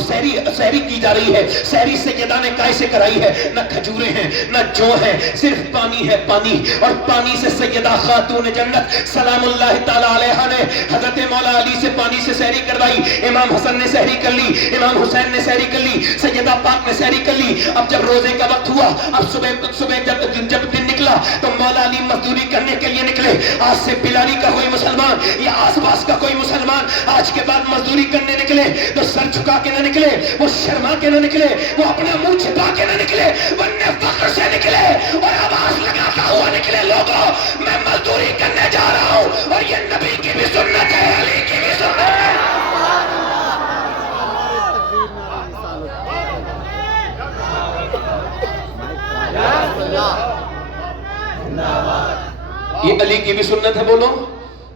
سحری کی جا رہی ہے. سحری سیدہ نے کائے سے کرائی ہے, نہ کھجورے ہیں نہ جو ہیں, صرف پانی ہے پانی. اور پانی سے سیدہ خاتون جنت سلام اللہ تعالی علیہا نے گئے, حضرت مولا علی سے پانی سے سحری کروائی, امام حسن نے سحری کر لی, امام حسین نے سحری کر لی, سیدہ پاک نے سحری کر لی. اب جب روزے کا وقت ہوا, اب صبح جب دن نکلا تو مولا علی مزدوری کرنے کے لیے نکلے. آج سے بلاری کا کوئی مسلمان یا آس پاس کا کوئی مسلمان آج کے بعد مزدوری کرنے نکلے تو سر جھکا کے نہ نکلے, وہ شرما کے نہ نکلے, وہ اپنا منہ چھپا کے نہ نکلے, ورنہ فخر سے نکلے اور آواز لگاتا ہوا نکلے, لوگوں میں مزدوری کرنے جا رہا ہوں. اور یہ نبی کی بھی سنت ہے, علی کی بھی سنت ہے. یہ علی کی بھی سنت ہے. بولو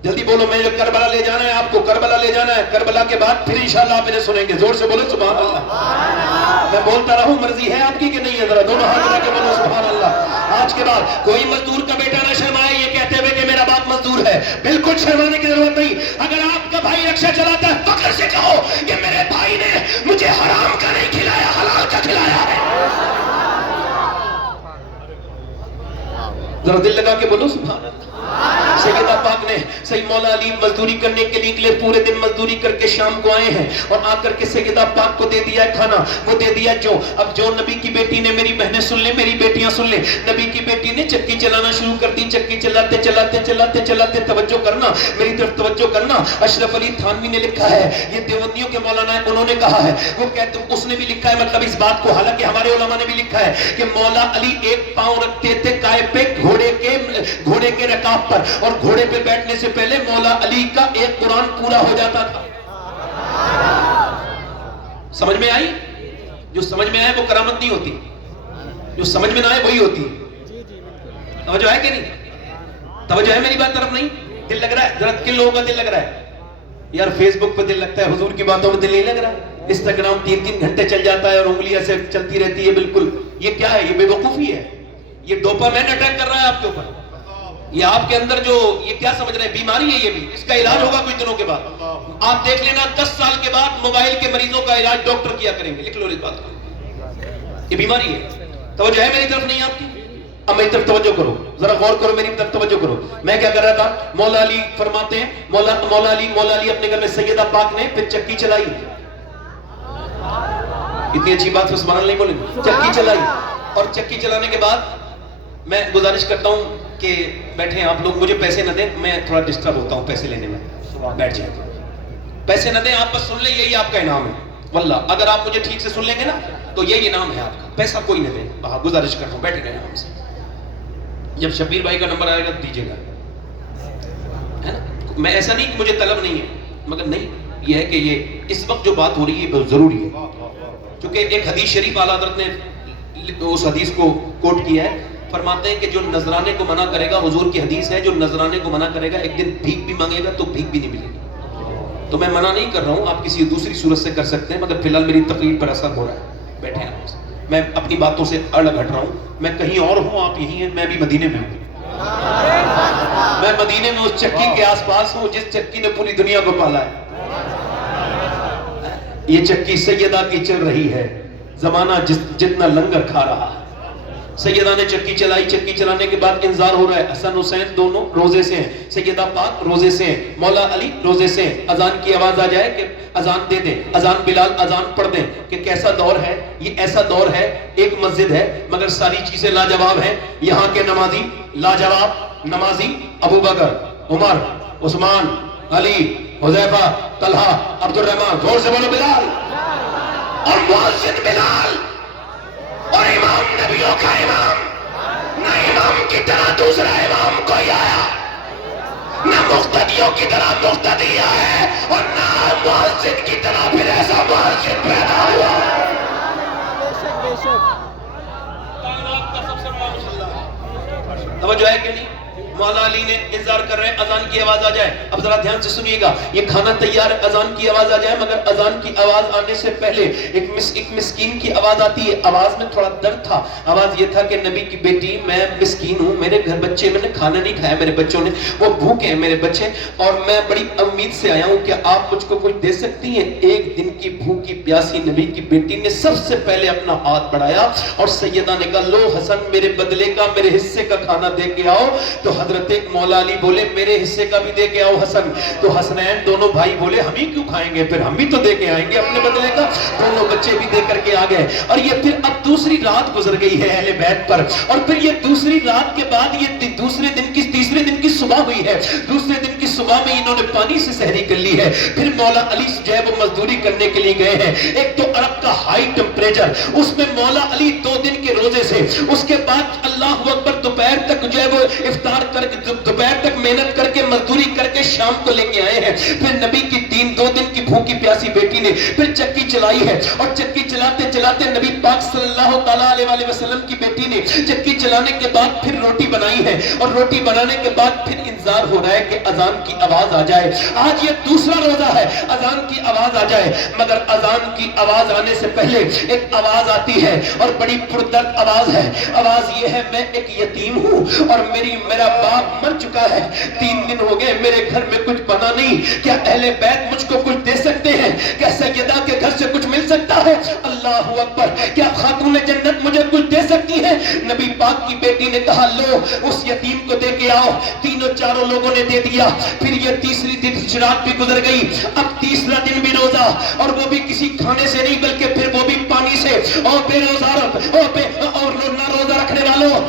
جلدی بولو, میں کربلا لے جانا ہے آپ کو, کربلا لے جانا ہے. کربلا کے بعد پھر انشاءاللہ آپ انہیں سنیں گے. زور سے بولو سبحان اللہ. میں بولتا رہوں, مرضی ہے آپ کی کہ نہیں ہے؟ ذرا دونوں ہاتھ لے کے بولو سبحان اللہ. آج کے بعد کوئی مزدور کا بیٹا نہ شرمائے یہ کہتے ہوئے کہ میرا باپ مزدور ہے. بالکل شرمانے کی ضرورت نہیں. اگر آپ کا بھائی رکشا چلاتا ہے فخر سے کہو کہ میرے بھائی نے مجھے حرام کا نہیں کھلایا, حلال کا کھلایا ہے. ذرا دل لگا کے بولو سبحان اللہ. سیدہ پاک نے سید مولا علی مزدوری کرنے کے لیے نکلے, پورے دن مزدوری کر کے شام کو آئے ہیں اور آ کر کے سیدہ پاک کو دے دیا ہے کھانا, وہ دے دیا جو. اب جو نبی کی بیٹی نے, میری بہنیں سن لیں, میری بیٹیاں سن لیں, نبی کی بیٹی نے چکی چلانا شروع کر دی. چکی چلاتے چلاتے چلاتے چلاتے, توجہ کرنا میری طرف, توجہ کرنا. اشرف علی تھانوی نے لکھا ہے, یہ دیوبندیوں کے مولانا ہے, انہوں نے کہا ہے, وہ کہتے اس نے بھی لکھا ہے مطلب اس بات کو, حالانکہ ہمارے علماء نے بھی لکھا ہے کہ مولا علی ایک پاؤں رکھتے تھے کائے پہ گھوڑے کے رکاب پر, اور گھوڑے پہ بیٹھنے سے پہلے مولا علی کا ایک قرآن پورا ہو جاتا تھا. سمجھ میں آئی؟ جو سمجھ میں آئے وہ کرامت نہیں ہوتی, جو سمجھ میں نہ آئے وہی ہوتی. توجہ ہے کہ نہیں؟ توجہ ہے میری بات طرف نہیں؟ دل لگ رہا ہے؟ ذرا کن لوگوں کا دل لگ رہا ہے یار؟ فیس بک پہ دل لگتا ہے, حضور کی باتوں میں دل نہیں لگ رہا ہے. انسٹاگرام 3 گھنٹے چل جاتا ہے اور انگلی ایسے چلتی رہتی ہے. بالکل یہ کیا ہے؟ یہ بے وقوفی ہے. یہ ڈوپامین اٹیک کر رہا ہے آپ کے اوپر. یہ آپ کے اندر جو یہ کیا سمجھ رہے ہیں, بیماری ہے. یہ بھی اس کا علاج ہوگا کچھ دنوں کے بعد. آپ دیکھ لینا 10 سال کے بعد موبائل کے مریضوں کا علاج ڈاکٹر کیا کریں گے. لکھ لو اس بات کو, یہ بیماری ہے. توجہ ہے میری طرف نہیں آپ کی؟ اب میری طرف توجہ کرو, ذرا غور کرو, میری طرف توجہ کرو. میں کیا کر رہا تھا, مولا علی فرماتے ہیں, مولا علی اپنے گھر میں سیدہ پاک نے پھر چکی چلائی. اتنی اچھی بات سے سبحان اللہ نہیں بولیں گے. چکی چلائی, اور چکی چلانے کے بعد میں گزارش کرتا ہوں کہ بیٹھیں آپ لوگ, مجھے پیسے نہ دیں, میں تھوڑا ڈسٹرب ہوتا ہوں پیسے لینے میں. بیٹھ جائیں, پیسے نہ دیں, آپ بس سن لیں, یہی آپ کا انعام ہے. واللہ اگر آپ مجھے ٹھیک سے سن لیں گے نا تو یہی انعام ہے آپ کا. پیسہ کوئی نہ دیں, گزارش کرتا ہوں بیٹھ گئے آرام سے. جب شبیر بھائی کا نمبر آئے گا دیجیے گا, ہے نا. میں ایسا نہیں کہ مجھے طلب نہیں ہے, مگر نہیں, یہ ہے کہ یہ اس وقت جو بات ہو رہی ہے بہت ضروری ہے. چونکہ ایک حدیث شریف اعلیٰ حضرت نے اس حدیث کو کوٹ کیا ہے. فرماتے ہیں کہ جو نذرانے کو منع کرے گا, حضور کی حدیث ہے, جو نذرانے کو منع کرے گا ایک دن بھیک بھی مانگے گا تو بھیک بھی نہیں ملے گی. تو میں منع نہیں کر رہا ہوں, آپ کسی دوسری صورت سے کر سکتے ہیں, مگر فی الحال میری تقریر پر اثر ہو رہا ہے. بیٹھے ہیں, میں اپنی باتوں سے الگ ہٹ رہا ہوں. میں کہیں اور ہوں, آپ یہی ہیں, میں بھی مدینے میں ہوں. میں مدینے میں اس چکی کے آس پاس ہوں جس چکی نے پوری دنیا کو پالا ہے. یہ چکی سیدہ کی چل رہی ہے, زمانہ جتنا لنگر کھا رہا ہے. سیدہ نے چکی چلائی, چکی چلانے کے بعد انتظار ہو رہا ہے. حسن حسین دونوں روزے سے ہیں, سیدہ پاک روزے سے ہیں, مولا علی روزے سے ہیں. اذان کی آواز آ جائے کہ اذان دے دیں, اذان بلال اذان پڑھ دیں. کہ کیسا دور ہے یہ, ایسا دور ہے, ایک مسجد ہے مگر ساری چیزیں لاجواب ہیں. یہاں کے نمازی لاجواب نمازی, ابو بکر, عمر, عثمان, علی, حذیفہ, طلحہ, عبد الرحمن. زور سے بولو بلال. اور مؤذن بلال, اور امام نبیوں کا امام. نہ امام کی طرح دوسرا امام کوئی آیا, نہ مقتدیوں کی طرح مقتدی آئے, اور نہ مؤذن کی طرح پھر ایسا مؤذن پیدا ہوا. توجہ ہے کہ نہیں؟ مولا علی نے انتظار کر رہے ہیں اذان کی آواز آ جائے. اب ذرا دھیان سے سنیے گا, یہ کھانا تیار ہے, اذان کی آواز آ جائے, مگر اذان کی آواز آنے سے پہلے ایک مسکین کی آواز آتی ہے. آواز میں تھوڑا درد تھا. آواز یہ تھا کہ نبی کی بیٹی, میں مسکین ہوں, میرے گھر بچے, میں نے کھانا نہیں کھایا, میرے بچوں نے, وہ بھوکے ہیں میرے بچے, اور میں بڑی امید سے آیا ہوں کہ آپ مجھ کو کوئی دے سکتی ہیں. ایک دن کی بھوکی پیاسی نبی کی بیٹی نے سب سے پہلے اپنا ہاتھ بڑھایا اور سیدہ نے کہا, لو حسن میرے بدلے کا, میرے حصے کا کھانا دے کے آؤ. تو حضرت مولا علی بولے میرے حصے کا بھی دے کے آؤ حسن. تو حسنین دونوں بھائی بولے ہم ہی کیوں کھائیں گے, پھر ہم بھی تو دے کے آئیں گے اپنے بدلے کا. دونوں بچے بھی دے کر کے آ گئے. اور یہ پھر اب دوسری رات گزر گئی ہے اہل بیت پر, اور پھر یہ دوسری رات کے بعد یہ تیسرے دن کی صبح ہوئی ہے. دوسرے دن کی صبح میں انہوں نے پانی سے سحری کر لی ہے. پھر مولا علی جو ہے وہ مزدوری کرنے کے لیے گئے ہیں. ایک تو عرب کا ہائی ٹمپریچر, اس میں مولا علی 2 دن کے روزے سے, اس کے بعد اللہ اکبر دوپہر تک جو ہے وہ افطار کر کے دوپہر تک محنت کر کے مزدوری کر کے شام کو لے کے آئے ہیں. پھر نبی کی 2 دن کی بھوکی پیاسی بیٹی نے پھر چکی چلائی ہے, اور چکی چلاتے چلاتے نبی پاک صلی اللہ تعالیٰ علیہ وسلم کی بیٹی نے چکی چلانے کے بعد پھر روٹی بنائی ہے, اور روٹی بنانے کے بعد پھر انتظار ہو رہا ہے کہ اذان کی آواز آ جائے. آج یہ دوسرا روزہ ہے, اذان کی آواز آ جائے, مگر اذان کی آواز آنے سے پہلے ایک آواز آتی ہے اور بڑی پردرد آواز ہے. آواز یہ ہے میں ایک یتیم ہوں اور میرا باپ مر چکا ہے, 3 دن ہو گئے میرے گھر میں کچھ بنا نہیں, کیا اہل بیت مجھ کو کچھ دے سکتے ہیں, کیا سیدہ کے گھر سے کچھ مل سکتا ہے؟ اللہ اکبر, کیا خاتون جنت مجھے کچھ دے سکتی ہے؟ نبی پاک کی بیٹی نے کہا لو اس یتیم کو دے کے آؤ. تینوں چاروں لوگوں نے دے دیا. پھر یہ تیسری دن رات بھی گزر گئی. اب تیسرا دن بھی روزہ, اور وہ بھی کسی کھانے سے نہیں بلکہ پھر وہ بھی پانی سے. اور بے روزہ اور نہ روزہ رکھنے والوں,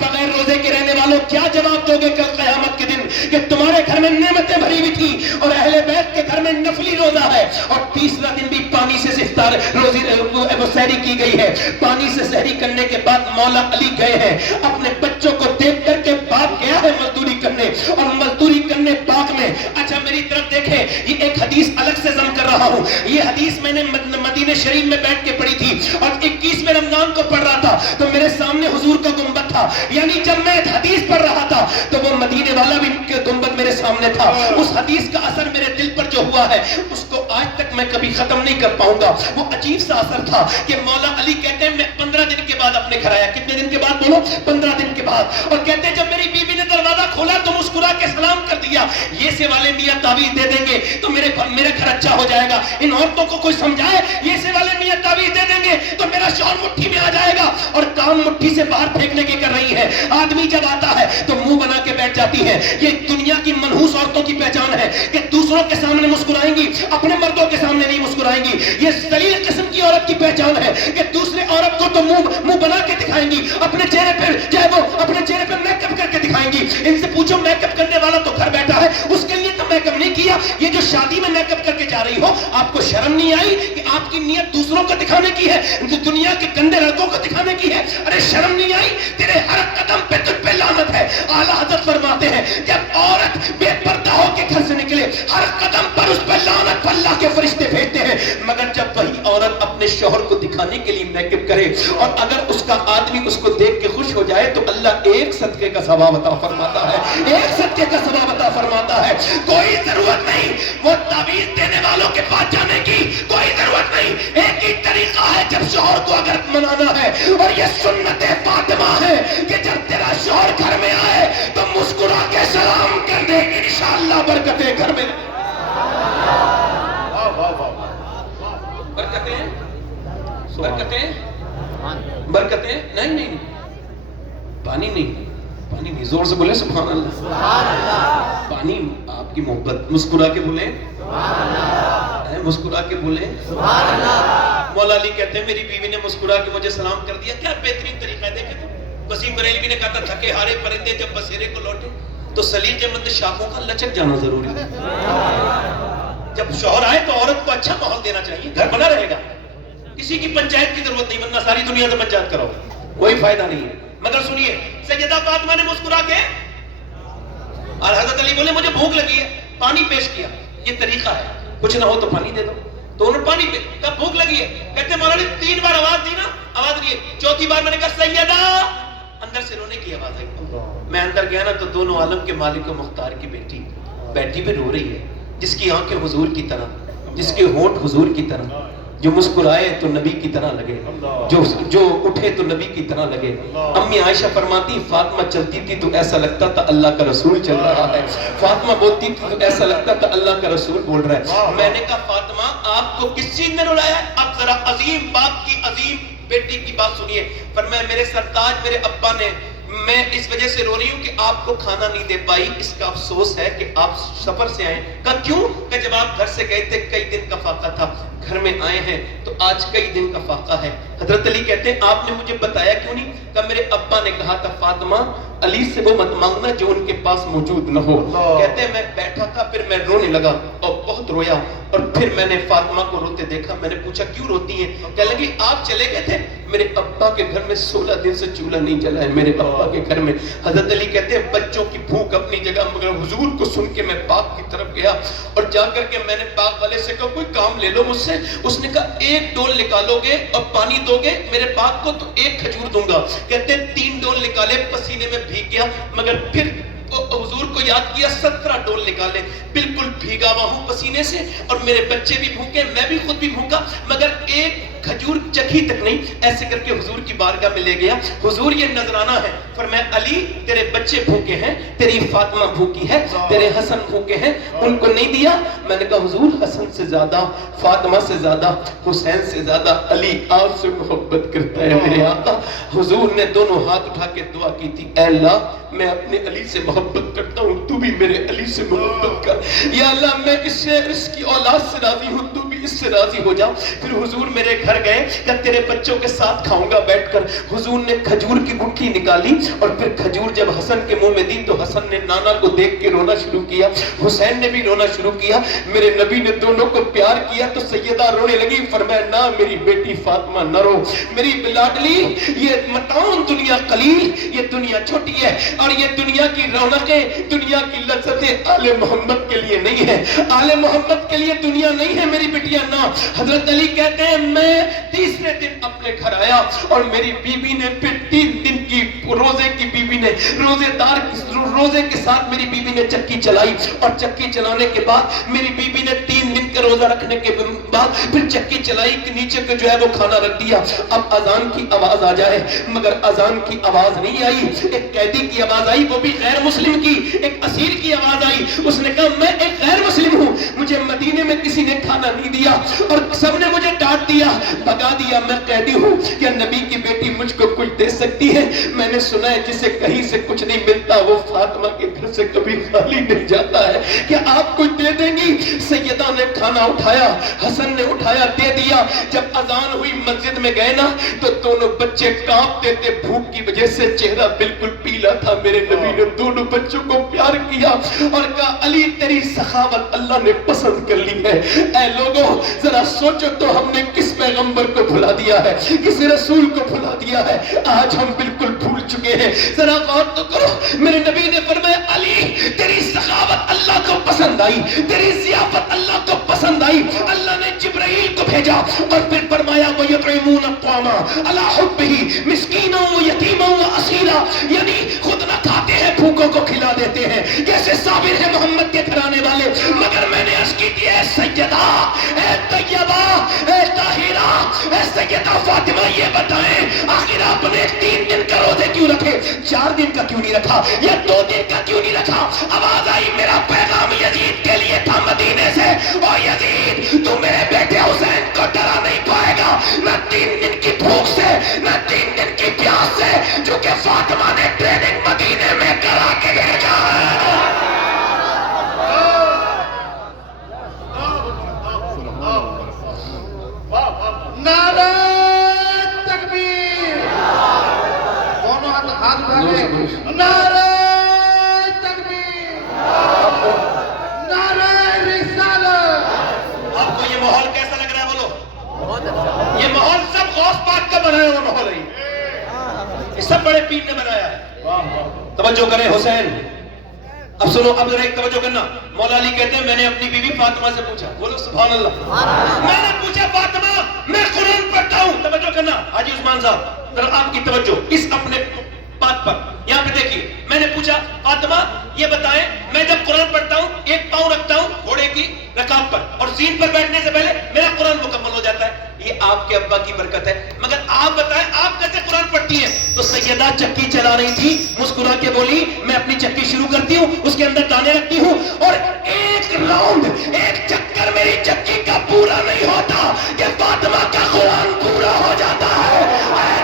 بغیر روزے کے رہنے والوں, کیا جواب دو گے کل قیامت کے دن کہ تمہارے گھر میں نعمتیں بھری ہوئی تھی اور اہل بیت کے گھر میں نفلی روزہ ہے, اور تیسرا دن بھی پانی سے افطار وہ سحری کی گئی ہے. پانی سے سحری کرنے کے بعد مولا علی گئے ہیں اپنے بچوں کو دیکھ کر کے, باپ گیا ہے مزدوری کرنے, اور مزدوری کرنے پاک میں. اچھا میری طرف دیکھیں, یہ ایک حدیث الگ سے ضم کر رہا ہوں. یہ حدیث میں نے مدینہ شریف میں بیٹھ کے پڑھی تھی, اور 21ویں رمضان کو پڑھ رہا تھا تو میرے سامنے حضور کا گنبد تھا. یعنی جب میں حدیث پڑھ رہا تھا تو وہ مدینے والا بھی گنبد میرے سامنے تھا. اس حدیث کا اثر میرے دل پر جو ہوا ہے اس کو آج تک میں کبھی ختم نہیں کر پاؤں گا. وہ عجیب سا اثر تھا کہ مولا علی کہتے ہیں میں 15 دن کے بعد اپنے گھر آیا. کتنے دن کے بعد بولو؟ 15 دن کے بعد. اور کہتے ہیں جب میری بیوی نے دروازہ کھولا تو مسکرا کے سلام کر دیا. یہ سے والے میاں تعویذ دے دیں گے تو میرے گھر اچھا ہو جائے گا. ان عورتوں کو کوئی سمجھائے, یہ سے والے میاں تعویذ دے دیں گے تو میرا شوہر مٹھی میں آ جائے گا. اور کام مٹھی سے باہر پھینکنے کی کر رہی ہے. آدمی جب آتا ہے تو منہ بنا کے بیٹھ جاتی ہے. یہ دنیا کی منحوس عورتوں کی پہچان ہے کہ دوسروں کے سامنے مسکرائیں گی, اپنے مردوں کے سامنے نہیں مسکرائیں گی. یہ ذلیل قسم کی عورت کی پہچان ہے کہ دوسرے عورت کو تو منہ بنا کے دکھائیں گی, اپنے چہرے پر چاہے وہ اپنے چہرے پر میک اپ کر کے دکھائیں گی. ان سے پوچھو میک اپ کرنے والا تو گھر بیٹھا ہے, اس کے لیے تو میک اپ نہیں کیا. یہ جو شادی میں میک اپ کر کے جا رہی ہو, آپ کو شرم نہیں آئی کہ آپ کی نیت دوسروں کو دکھانے کی ہے, دنیا کے گندے لڑکوں کو دکھانے کی ہے؟ ارے شرم نہیں آئی؟ تیرے ہر قدم پہ تجھ پہ لعنت ہے. اعلیٰ حضرت فرماتے ہیں جب عورت بے پردہ ہو کے گھر سے نکلے ہر قدم پر اس پہ لعنت اللہ کے فرشتے بھیجتے ہیں, مگر جب وہی عورت اپنے شوہر کو دکھانے کے لیے میک اپ کرے اور اگر اس کا آدمی اس کو دیکھ کے خوش ہو جائے تو اللہ ایک صدقے کا ثواب عطا فرماتا ہے, ایک صدقے کا ثواب عطا فرماتا ہے. کوئی ضرورت نہیں وہ تعویذ دینے والوں کے پاس جانے کی, کوئی ضرورت نہیں. ایک ہی طریقہ ہے جب شوہر کو اگر منانا ہے, اور یہ سنت فاطمہ ہے کہ جب تیرا شوہر گھر میں آئے تو مسکرا کے سلام کر دے, انشاءاللہ برکتیں گھر میں. برکتیں نہیں, پانی نہیں, زور سے بولے سبحان اللہ. پانی آپ کی محبت, مسکرا کے بولیں سبحان اللہ, مسکرا کے بولیں سبحان اللہ. مولا علی کہتے ہیں میری بیوی نے مسکرا کے مجھے سلام کر دیا. کیا بہترین طریقہ ہے. دیکھیں تو وسیم بریلوی نے کہا تھا تھکے ہارے پرندے جب بسیرے کو لوٹے تو سلیقے مند شاخوں کا لچک جانا ضروری ہے. جب شوہر آئے تو عورت کو اچھا ماحول دینا چاہیے, گھر بنا رہے گا. کسی کی پنچایت کی ضرورت نہیں, ورنہ ساری دنیا سے پنچایت کراؤ, کوئی فائدہ نہیں ہے. مگر سنیے, سیدہ فاطمہ نے مسکرا کے, اور حضرت علی بولے مجھے بھوک لگی ہے, پانی پیش کیا. یہ طریقہ ہے, کچھ نہ ہو تو پانی دے دو. تو انہوں نے پانی پہ کہا بھوک لگی ہے. کہتے مولا نے 3 بار آواز دی نا, آواز دی, 4تھی بار میں نے کہا سیدہ, اندر سے رونے کی آواز آئی. میں اندر گیا نا تو دونوں عالم کے مالک و مختار کی بیٹی بیٹھی پہ رو رہی ہے, جس کی آنکھیں حضور کی طرح, جس کے ہونٹ حضور کی طرح, جو مسکرائے تو نبی کی طرح لگے, جو اٹھے تو نبی کی طرح لگے. امی عائشہ فرماتی فاطمہ چلتی تھی تو ایسا لگتا تھا اللہ کا رسول چل رہا ہے, فاطمہ بولتی تھی تو ایسا لگتا تھا اللہ کا رسول بول رہا ہے. میں نے کہا فاطمہ آپ کو کس چیز نے رلایا ہے؟ اب ذرا عظیم باپ کی عظیم بیٹی کی بات سنیے. فرمایا میرے سرتاج میرے ابا نے میں اس وجہ سے رو رہی ہوں کہ آپ کو کھانا نہیں دے پائی، اس کا افسوس ہے کہ آپ سفر سے آئے۔ کہا کیوں؟ کہ جب آپ گھر سے گئے تھے کئی دن کا فاقہ تھا، گھر میں آئے ہیں تو آج کئی دن کا فاقہ ہے۔ حضرت علی کہتے ہیں آپ نے مجھے بتایا کیوں نہیں؟ کہ میرے ابا نے کہا تھا فاطمہ علی سے وہ مت مانگنا جو ان کے پاس موجود نہ ہو۔ کہتے ہیں میں بیٹھا تھا، پھر میں رونے لگا اور بہت رویا، اور پھر میں نے فاطمہ کو روتے دیکھا۔ میں نے پوچھا کیوں روتی ہیں؟ کہنے لگی آپ چلے گئے تھے، میرے ابا کے گھر میں 16 دن سے چولہا نہیں جلا ہے میرے ابا کے گھر میں۔ حضرت علی کہتے ہیں بچوں کی بھوک اپنی جگہ، مگر حضور کو سن کے میں باغ کی طرف گیا اور جا کر کے میں نے باغ والے سے کہا کوئی کام لے لو مجھ سے۔ اس نے کہا ایک ڈول نکالو گے اور پانی دو گے میرے باغ کو تو ایک کھجور دوں گا۔ کہتے ہیں 3 ڈول نکالے، پسینے میں بھیگ گیا، مگر پھر حضور کو یاد کیا 17 ڈول نکالے، بالکل بھیگا ہوا ہوں پسینے سے، اور میرے بچے بھی بھوکے، میں بھی خود بھی بھوکا، مگر ایک کھجور چکھی تک نہیں۔ ایسے کر کے حضور کی بارگاہ میں لے گیا۔ حضور یہ نذرانہ ہے، فرمایا علی تیرے بچے بھوکے ہیں، تیری فاطمہ بھوکی ہے، تیرے حسن بھوکے ہیں، ان کو نہیں دیا۔ میں نے کہا حضور حسن سے زیادہ، فاطمہ سے زیادہ، حسین سے زیادہ علی آپ سے محبت کرتا ہے میرے آقا۔ حضور نے دونوں ہاتھ اٹھا کے دعا کی تھی، اے اللہ میں اپنے علی سے محبت کرتا ہوں، تو بھی میرے علی سے محبت کر۔ یا اللہ میں اس کی اولاد سے راضی ہوں، تو بھی اس سے راضی ہو جا۔ پھر حضور میرے گھر گئے کہ تیرے بچوں کے ساتھ کھاؤں گا بیٹھ کر۔ حضور نے کھجور کی گٹھی نکالی اور پھر کھجور جب حسن کے منہ میں دی تو حسن نے نانا کو دیکھ کے رونا شروع کیا، حسین نے بھی رونا شروع کیا۔ میرے نبی نے دونوں کو پیار کیا تو سیدہ رونے لگی، فرمایا نہ میری بیٹی فاطمہ نہ رو، میری لاڈلی، یہ متاع دنیا قلیل، یہ دنیا چھوٹی ہے اور یہ دنیا کی رونقیں، دنیا کی لذتیں آل محمد کے لیے نہیں ہے، آل محمد کے لیے دنیا نہیں ہے میری بیٹیاں نہ۔ حضرت علی کہتے ہیں میں تیسرے دن اپنے گھر آیا اور میری بیوی نے پھر 3 دن کی روزے کی بیوی نے روزے کے ساتھ میری بیوی نے چکی چلائی، اور چکی چلانے کے بعد میری بیوی نے 3 دن کا روزہ رکھنے کے بعد پھر چکی چلائی کہ نیچے کو جو ہے وہ کھانا رکھ دیا۔ اب اذان کی آواز آ جائے، مگر اذان کی آواز نہیں آئی، ایک قیدی کی آواز آئی، وہ بھی غیر مسلم کی، ایک اسیر کی آواز آئی۔ اس نے کہا میں ایک غیر مسلم ہوں، مجھے مدینے میں کسی نے کھانا نہیں دیا اور سب نے مجھے ڈانٹ دیا، بھگا دیا، میں قیدی ہوں، کیا نبی کی بیٹی مجھ کو کچھ دے سکتی ہے؟ میں نے سنا ہے جسے کہیں سے کچھ نہیں ملتا وہ فاطمہ کے گھر سے کبھی خالی نہیں جاتا ہے، کیا آپ کچھ دے دیں گی؟ سیدہ نے کھانا اٹھایا، حسن نے اٹھایا، دے دیا۔ جب اذان ہوئی مسجد میں گئے نا تو دونوں بچے کانپتے تھے بھوک کی وجہ سے، چہرہ بالکل پیلا تھا۔ میرے نبی نے دونوں بچوں کو پیار کیا اور کہا علی تیری سخاوت اللہ نے پسند کر لی ہے۔ اے لوگوں ذرا سوچو تو ہم نے کس پیغمبر کو بھلا دیا ہے، کس رسول کو بھلا دیا ہے، آج ہم بالکل بھول چکے ہیں۔ ذرا غور تو کرو، میرے نبی نے فرمایا علی تیری سخاوت اللہ کو پسند آئی، تیری ضیافت اللہ کو پسند آئی۔ اللہ نے جبرائیل کو بھیجا اور پھر فرمایا وَيُطْعِمُونَ الطَّعَامَ عَلَىٰ حُبِّهِ مِسْكِينًا وَيَتِيمًا وَأَسِيرًا، یعنی خود نہ کھاتے ہیں بھوکوں کو کھلا دیتے ہیں، کیسے صابر ہیں محمد کے گھرانے والے۔ مگر میں نے عرض کی تھی اے سیدہ، اے طیبہ، اے طاہرہ، اے سیدہ فاطمہ یہ بتائیں آخر آپ نے 3 دن کا روزے کیوں رکھے، 4 دن کا کیوں نہیں رکھا، یا 2 دن کا کیوں نہیں رکھا؟ آواز آئی میرا پیغام یزید کے لیے تھا مدینے سے، او یزید تو میرے بیٹے حسین کو ڈرا نہیں پائے گا، نہ 3 دن کی بھوک سے، نہ 3 دن کی پیاس سے، جو کہ فاطمہ نے ٹریننگ مدینے میں کرا کے بھیجا ہے۔ نعرہ تکبیر، دونوں ہاتھ اٹھا نعرہ تکبیر، نعرہ رسالت۔ آپ کو یہ ماحول کیسا لگ رہا ہے بولو؟ یہ ماحول سب غوث پاک کا بنایا ہوا ماحول ہے، یہ سب بڑے پیر نے بنایا ہے۔ توجہ کریں حسین، اب سنو، اب ذرا ایک توجہ کرنا۔ مولا علی کہتے ہیں میں نے اپنی بیوی فاطمہ سے پوچھا، بولو سبحان اللہ، میں نے پوچھا فاطمہ میں قرآن پڑھتا ہوں، توجہ کرنا حاجی عثمان صاحب ذرا آپ کی توجہ اس اپنے بات پر، یہاں پہ دیکھیے، میں نے پوچھا فاطمہ یہ بتائیں میں جب قرآن پڑھتا ہوں 1 پاؤں رکھتا ہوں گھوڑے کی رکاب پر اور زین پر بیٹھنے سے پہلے میرا قرآن مکمل ہو جاتا ہے، یہ آپ کے ابا کی برکت ہے، مگر آپ بتائیں آپ کیسے قرآن پڑھتی ہیں؟ تو سیدہ چکی چلا رہی تھی، مسکرا کے بولی میں اپنی چکی شروع کرتی ہوں، اس کے اندر دانے رکھتی ہوں اور ایک راؤنڈ، ایک چکر میری چکی کا پورا نہیں ہوتا کہ فاطمہ کا قرآن پورا ہو جاتا ہے۔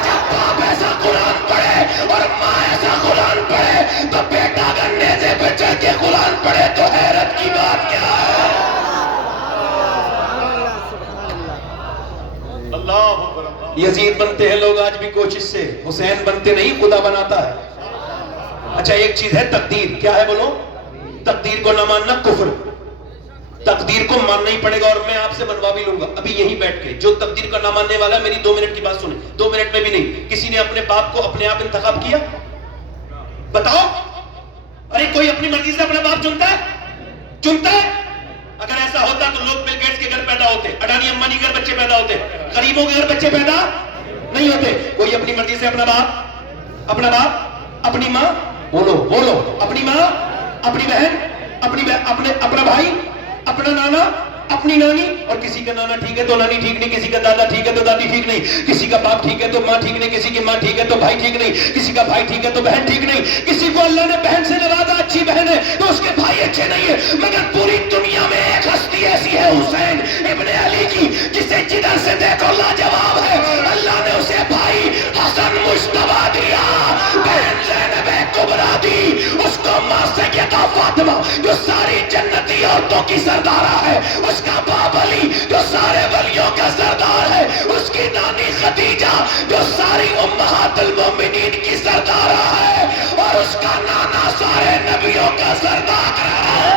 جب باپ ایسا قرآن پڑھے اور ماں ایسا یزید بنتے ہیں لوگ آج بھی کوشش سے، حسین بنتے نہیں، خدا بناتا ہے۔ اچھا ایک چیز ہے تقدیر، کیا ہے بولو؟ تقدیر کو نہ ماننا کفر، تقدیر کو ماننا ہی پڑے گا، اور میں آپ سے بنوا بھی لوں گا ابھی یہیں بیٹھ کے۔ جو تقدیر کا نہ ماننے والا، میری 2 منٹ کی بات سنیں، 2 منٹ میں بھی نہیں۔ کسی نے اپنے باپ کو اپنے آپ انتخاب کیا؟ بتاؤ، ارے کوئی اپنی مرضی سے اپنا باپ چنتا ہے؟ چنتا ہے؟ اگر ایسا ہوتا تو لوگ بل گیٹس کے گھر پیدا ہوتے، اڈانی امبانی کے گھر بچے پیدا ہوتے، غریبوں کے گھر بچے پیدا نہیں ہوتے۔ کوئی اپنی مرضی سے اپنا باپ، اپنی ماں، بولو، اپنی ماں، اپنی بہن، اپنا بھائی، اپنا نانا، اپنی نانی، اور کسی کا نانا ٹھیک ہے تو نانی ٹھیک نہیں، کسی کا دادا ٹھیک ہے تو دادی ٹھیک نہیں، کسی کا باپ ٹھیک ہے تو ماں ٹھیک نہیں، کسی کی ماں ٹھیک ہے تو بھائی ٹھیک نہیں، کسی کا بھائی ٹھیک ہے تو بہن ٹھیک نہیں، کسی کو اللہ نے بہن سے نوازا، اچھی بہن ہے تو اس کے بھائی اچھے نہیں ہیں، مگر پوری دنیا میں ایک ہستی ایسی ہے، حسین ابن علی کی، جسے جدھر سے دیکھو لاجواب ہے۔ اللہ نے اسے بھائی حسن مجتبی دیا، بہن زینب کبریٰ دی، اس کو ماں سیدہ فاطمہ جو ساری جنتی عورتوں کی سردارہ ہے، اس کا باپ علی جو سارے ولیوں کا سردار ہے، اس کی نانی خدیجہ جو ساری امہات المومنین کی سردارہ ہے، اور اس کا نانا سارے نبیوں کا سردار ہے۔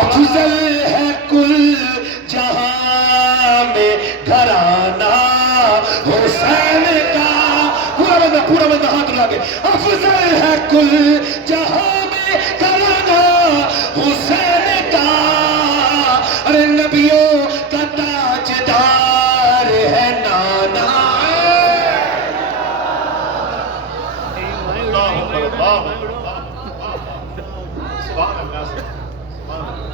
افضل ہے کل جہاں میں گھرانہ حسین کا، پورا بندہ ہاتھ اٹھا کے، افضل ہے کل جہاں میں گھرانہ حسین کا، ارے نبیوں کا تاجدار ہے نانا۔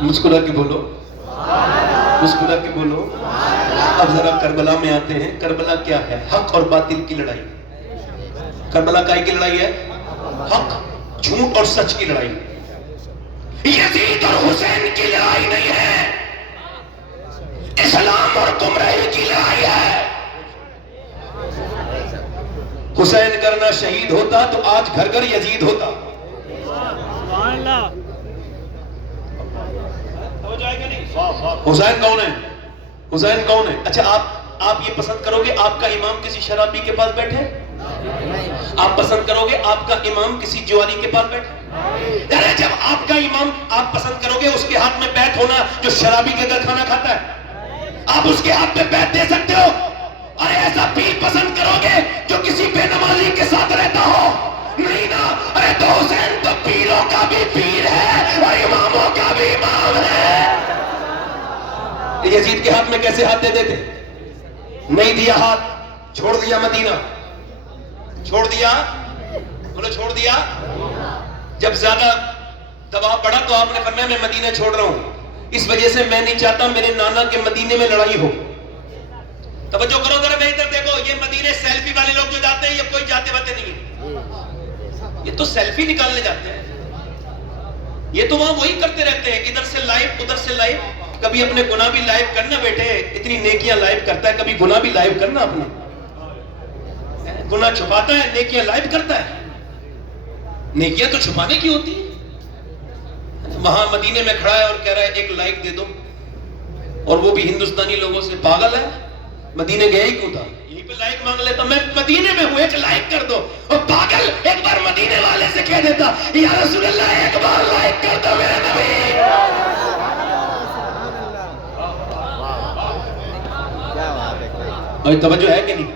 مسکرا کے بولو، مسکرا کے بولو۔ اب ذرا کربلا میں آتے ہیں۔ کربلا کیا ہے؟ حق اور باطل کی لڑائی۔ کربلا کائی کی لڑائی ہے؟ حق، جھوٹ اور سچ کی لڑائی۔ یزید اور حسین کی لڑائی نہیں ہے، اسلام اور گمراہی کی لڑائی ہے۔ حسین کرنا شہید ہوتا تو آج گھر گھر یزید ہوتا۔ حسین کون ہے؟ حسین کون ہے؟ اچھا آپ یہ پسند کرو گے آپ کا امام کسی شرابی کے پاس بیٹھے؟ آپ پسند کرو گے آپ کا امام کسی جواری کے پاس بیٹھے؟ ارے جب آپ کا امام آپ پسند کرو گے اس کے ہاتھ میں بیعت ہونا جو شرابی کے گھر کھانا کھاتا ہے، آپ اس کے ہاتھ میں بیعت دے سکتے ہو؟ ارے ایسا پیر پسند کرو گے جو کسی بے نمازی کے ساتھ رہتا ہو؟ نہیں نا۔ ارے تو حسین تو پیروں کا بھی پیر ہے اور اماموں کا بھی امام ہے۔ یزید کے ہاتھ میں کیسے ہاتھ دے دیتے؟ نہیں دیا ہاتھ، چھوڑ دیا مدینہ، چھوڑ دیا، بولو چھوڑ دیا۔ جب زیادہ دباؤ پڑا تو آپ نے فرمایا میں مدینہ چھوڑ رہا ہوں، اس وجہ سے میں نہیں چاہتا میرے نانا کے مدینے میں لڑائی ہو۔ توجہ کرو ذرا، میں ادھر دیکھو، یہ مدینے سیلفی والے لوگ جو جاتے ہیں یہ کوئی جاتے واتے نہیں ہیں، یہ تو سیلفی نکالنے جاتے ہیں، یہ تو وہاں وہی کرتے رہتے ہیں، ادھر سے لائیو ادھر سے لائیو۔ کبھی اپنے گناہ بھی لائیو کرنا بیٹے، اتنی نیکیاں لائیو کرتا ہے، کبھی گناہ بھی لائیو کرنا، اپنے گناہ چھپاتا ہے، نیکیاں لائیو کرتا ہے۔ نیکیاں تو چھپانے کی ہوتی ہے۔ وہاں مدینے میں کھڑا ہے اور کہہ رہا ہے ایک لائک دے دو، اور وہ بھی ہندوستانی لوگوں سے، پاگل ہے، مدینے گیا ہی کیوں تھا؟ یہیں پہ لائک مانگ لیتا، میں مدینے میں ہوں ایک لائک کر دو، اور پاگل ایک بار مدینے والے سے کہہ دیتا یا رسول اللہ ایک بار لائک کر دو میرے نبی۔ اور توجہ ہے کہ نہیں؟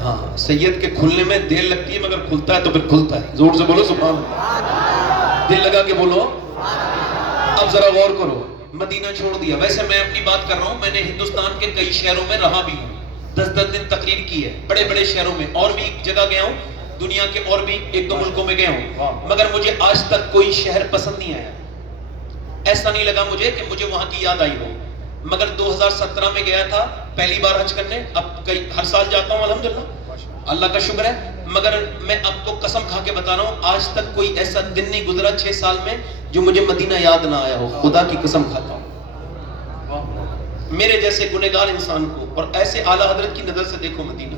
ہاں، سید کے کھلنے میں دیر لگتی ہے مگر کھلتا ہے تو پھر کھلتا ہے۔ زور سے بولو سبحان اللہ، دل لگا کے بولو۔ اب ذرا غور کرو، مدینہ چھوڑ دیا۔ ویسے میں اپنی بات کر رہا ہوں، میں نے ہندوستان کے کئی شہروں میں رہا بھی ہوں، 10 دن تقریر کی ہے، بڑے بڑے شہروں میں، اور بھی جگہ گیا ہوں، دنیا کے اور بھی 1-2 ملکوں میں گیا ہوں، مگر مجھے آج تک کوئی شہر پسند نہیں آیا۔ ایسا نہیں لگا مجھے کہ مجھے وہاں کی یاد آئی ہو۔ مگر 2017 میں گیا تھا پہلی بار حج کرنے، اب ہر سال جاتا ہوں الحمدللہ، اللہ کا شکر ہے، مگر میں آپ کو قسم کھا کے بتا رہا ہوں آج تک کوئی ایسا دن نہیں گزرا 6 سال میں جو مجھے مدینہ یاد نہ آیا ہو، خدا کی قسم کھاتا ہوں۔ میرے جیسے گنہگار انسان کو، اور ایسے اعلیٰ حضرت کی نظر سے دیکھو مدینہ،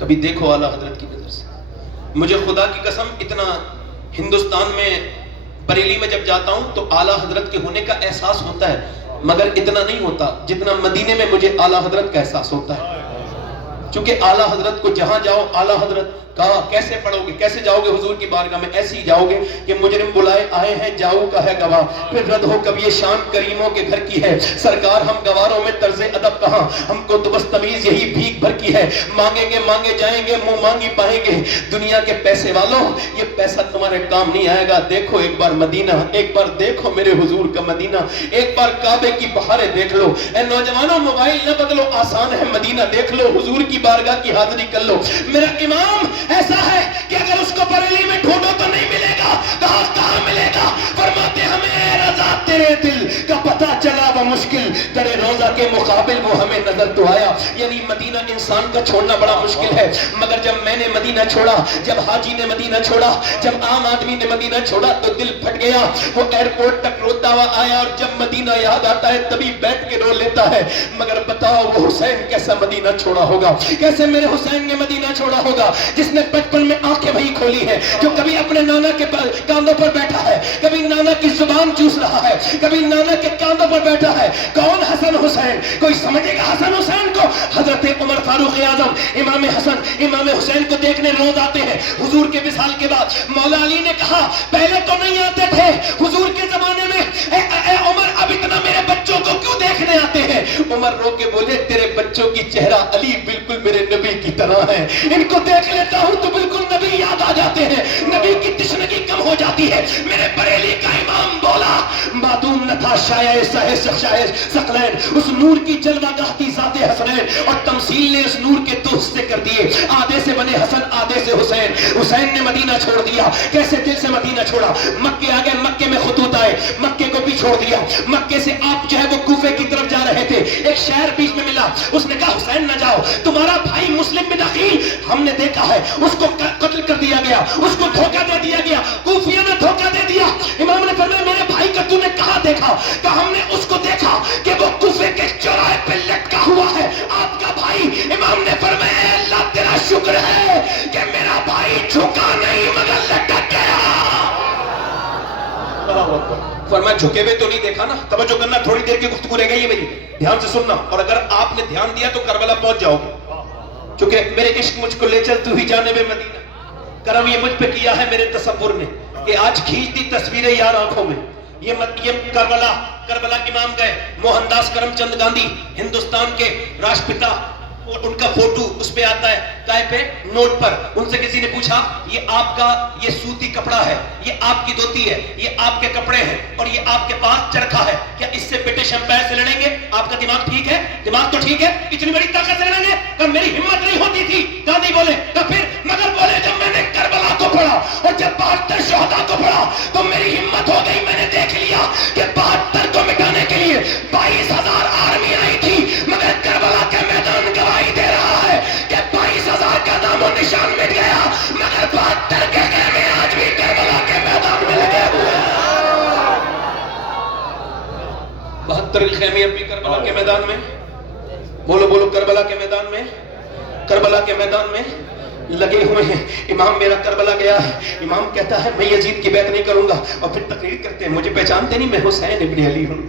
کبھی دیکھو اعلیٰ حضرت کی نظر سے۔ مجھے خدا کی قسم اتنا ہندوستان میں بریلی میں جب جاتا ہوں تو اعلیٰ حضرت کے ہونے کا احساس ہوتا ہے، مگر اتنا نہیں ہوتا جتنا مدینے میں مجھے اعلیٰ حضرت کا احساس ہوتا ہے. چونکہ اعلیٰ حضرت کو جہاں جاؤ اعلیٰ حضرت کہا کیسے پڑھو گے, کیسے جاؤ گے حضور کی بارگاہ میں؟ ایسے ہی جاؤ گے کہ مجرم بلائے آئے ہیں جاؤ کا ہے گواہ, پھر رد ہو کب یہ شان کریموں کے گھر کی ہے. سرکار ہم گواروں میں طرز ادب کہاں, ہم کو تو بس تمیز یہی بھیک بھر کی ہے. مانگیں گے مانگے جائیں گے, منہ مانگی پائیں گے. دنیا کے پیسے والوں یہ پیسہ تمہارے کام نہیں آئے گا. دیکھو ایک بار مدینہ, ایک بار دیکھو میرے حضور کا مدینہ, ایک بار کعبے کی بہاریں دیکھ لو. اے نوجوانوں موبائل نہ بدلو, آسان ہے مدینہ دیکھ لو, حضور کی بارگاہ کی حاضری کر لو. میرا امام ایسا ہے کہ اگر اس کو بریلی میں ڈھونڈو تو نہیں ملے گا. کہاں ملے گا؟ فرماتے ہمیں رضا تیرے دل کا پتہ چلا وہ مشکل, تیرے روزہ کے مقابل وہ ہمیں نظر تو آیا. یعنی مدینہ انسان کا چھوڑنا بڑا مشکل ہے, مگر جب میں نے مدینہ چھوڑا, جب حاجی نے مدینہ چھوڑا, جب عام آدمی نے مدینہ چھوڑا تو دل پھٹ گیا. وہ ایئرپورٹ تک روتا ہوا آیا, اور جب مدینہ یاد آتا ہے تبھی بیٹھ کے رو لیتا ہے. مگر بتاؤ وہ حسین کیسا مدینہ چھوڑا ہوگا, کیسے میرے حسین نے مدینہ چھوڑا ہوگا, جس نے بچپن میں آنکھیں وہی کھولی ہے, جو کبھی اپنے نانا کے کاندھوں پر بیٹھا ہے, کبھی نانا کی زبان چوس رہا ہے, کبھی نانا کے کاندھوں پر بیٹھا ہے. کون حسن حسین؟ کوئی سمجھے گا حسن حسین کو؟ حضرت عمر فاروق اعظم امام حسن امام حسین کو دیکھنے روز آتے ہیں حضور کے وصال کے بعد. مولا علی نے کہا پہلے تو نہیں آتے تھے حضور کے زمانے میں, اے عمر اب اتنا میرے بچوں کو کیوں دیکھنے آتے ہیں؟ عمر رو کے بولے تیرے بچوں کی چہرہ علی بالکل میرے نبی کی طرح ہے, ان کو دیکھ لیتا ہوں تو بالکل نبی یاد آ جاتے ہیں, نبی کی تشنگی کم ہو جاتی ہے. میرے بریلی کا امام بولا معدوم نہ تھا شایع ثقلین, اس نور کی جلوہ گاہ تھی ذات حسنین, اور تمثیل نے اس نور کے دو حصے کر دیے, آدھے سے بنے حسن آدھے سے حسین. حسین نے مدینہ چھوڑ دیا. کیسے دل سے مدینہ چھوڑا؟ مکے آ گئے, مکے میں خطوط آئے, مکے کو بھی چھوڑ دیا. مکے سے آپ جو ہے وہ کوفے کی طرف جا رہے تھے, ایک شہر بیچ میں ملا, اس نے کہا حسین نہ جاؤ, تمہارا بھائی مسلم بن عقیل ہم نے دیکھا ہے, اس کو قتل کر دیا گیا, اس کو دھوکہ دے دیا گیا, کوفیوں نے دھوکہ دے دیا. امام نے فرمایا میرے بھائی کا تو نے کہاں دیکھا؟ کہ ہم نے اس کو دیکھا کہ وہ کوفے کے چوراہے پہ لٹکا ہوا ہے, آپ کا بھائی. امام نے فرمایا اے اللہ تیرا شکر ہے کہ میرا بھائی جھکا نہیں مگر لٹک گیا. فرمایا جھکے ہوئے تو نہیں دیکھا نا. توجہ کرنا, تھوڑی دیر کی گفتگو رہ گئی ہے میری, دھیان سے سننا, اور اگر آپ نے دھیان دیا تو کربلا پہنچ جاؤ گے. چونکہ میرے عشق مجھ کو لے چل تو ہی جانب مدینہ, کرم یہ مجھ پہ کیا ہے میرے تصور نے کہ آج کھینچ دی تصویریں یار آنکھوں میں. یہ کربلا امام گئے, موہن داس کرم چند گاندھی ہندوستان کے راشٹرپتا, ان کا فوٹو اس پہ آتا ہے کائے پہ نوٹ پر. ان سے کسی نے پوچھا یہ آپ کا یہ سوتی کپڑا ہے, یہ آپ کی دھوتی ہے, یہ آپ کے کپڑے ہیں, اور یہ آپ کے پاس چرخا ہے, کیا اس سے برٹش امپائر سے لڑیں گے؟ آپ کا دماغ ٹھیک ہے؟ دماغ تو ٹھیک ہے, اتنی بڑی طاقت سے لڑیں گے؟ کہ میری ہمت نہیں ہوتی تھی. گاندھی بولے تو پھر, مگر بولے جب میں نے کربلا کو پڑھا اور جب 72 شہداء کو پڑھا تو میری ہمت ہو گئی. میں نے دیکھ لیا کہ 72 کو مٹانے کے لیے 22,000 آرمی آئی تھی, مگر کربلا کے میدان گواہی دے رہا ہے کہ 22,000 کا نام و نشان مٹ گیا, مگر 72 کے خیمے آج بھی کربلا کے میدان میں لگے ہوئے ہیں. 72 خیمے اب بھی کربلا کے میدان میں, بولو بولو, کربلا کے میدان میں, کربلا کے میدان میں لگے ہوئے ہیں. امام میرا کربلا گیا ہے, امام کہتا ہے میں یزید کی بیعت نہیں کروں گا, اور پھر تقریر کرتے ہیں مجھے پہچانتے نہیں, میں حسین ابن علی ہوں.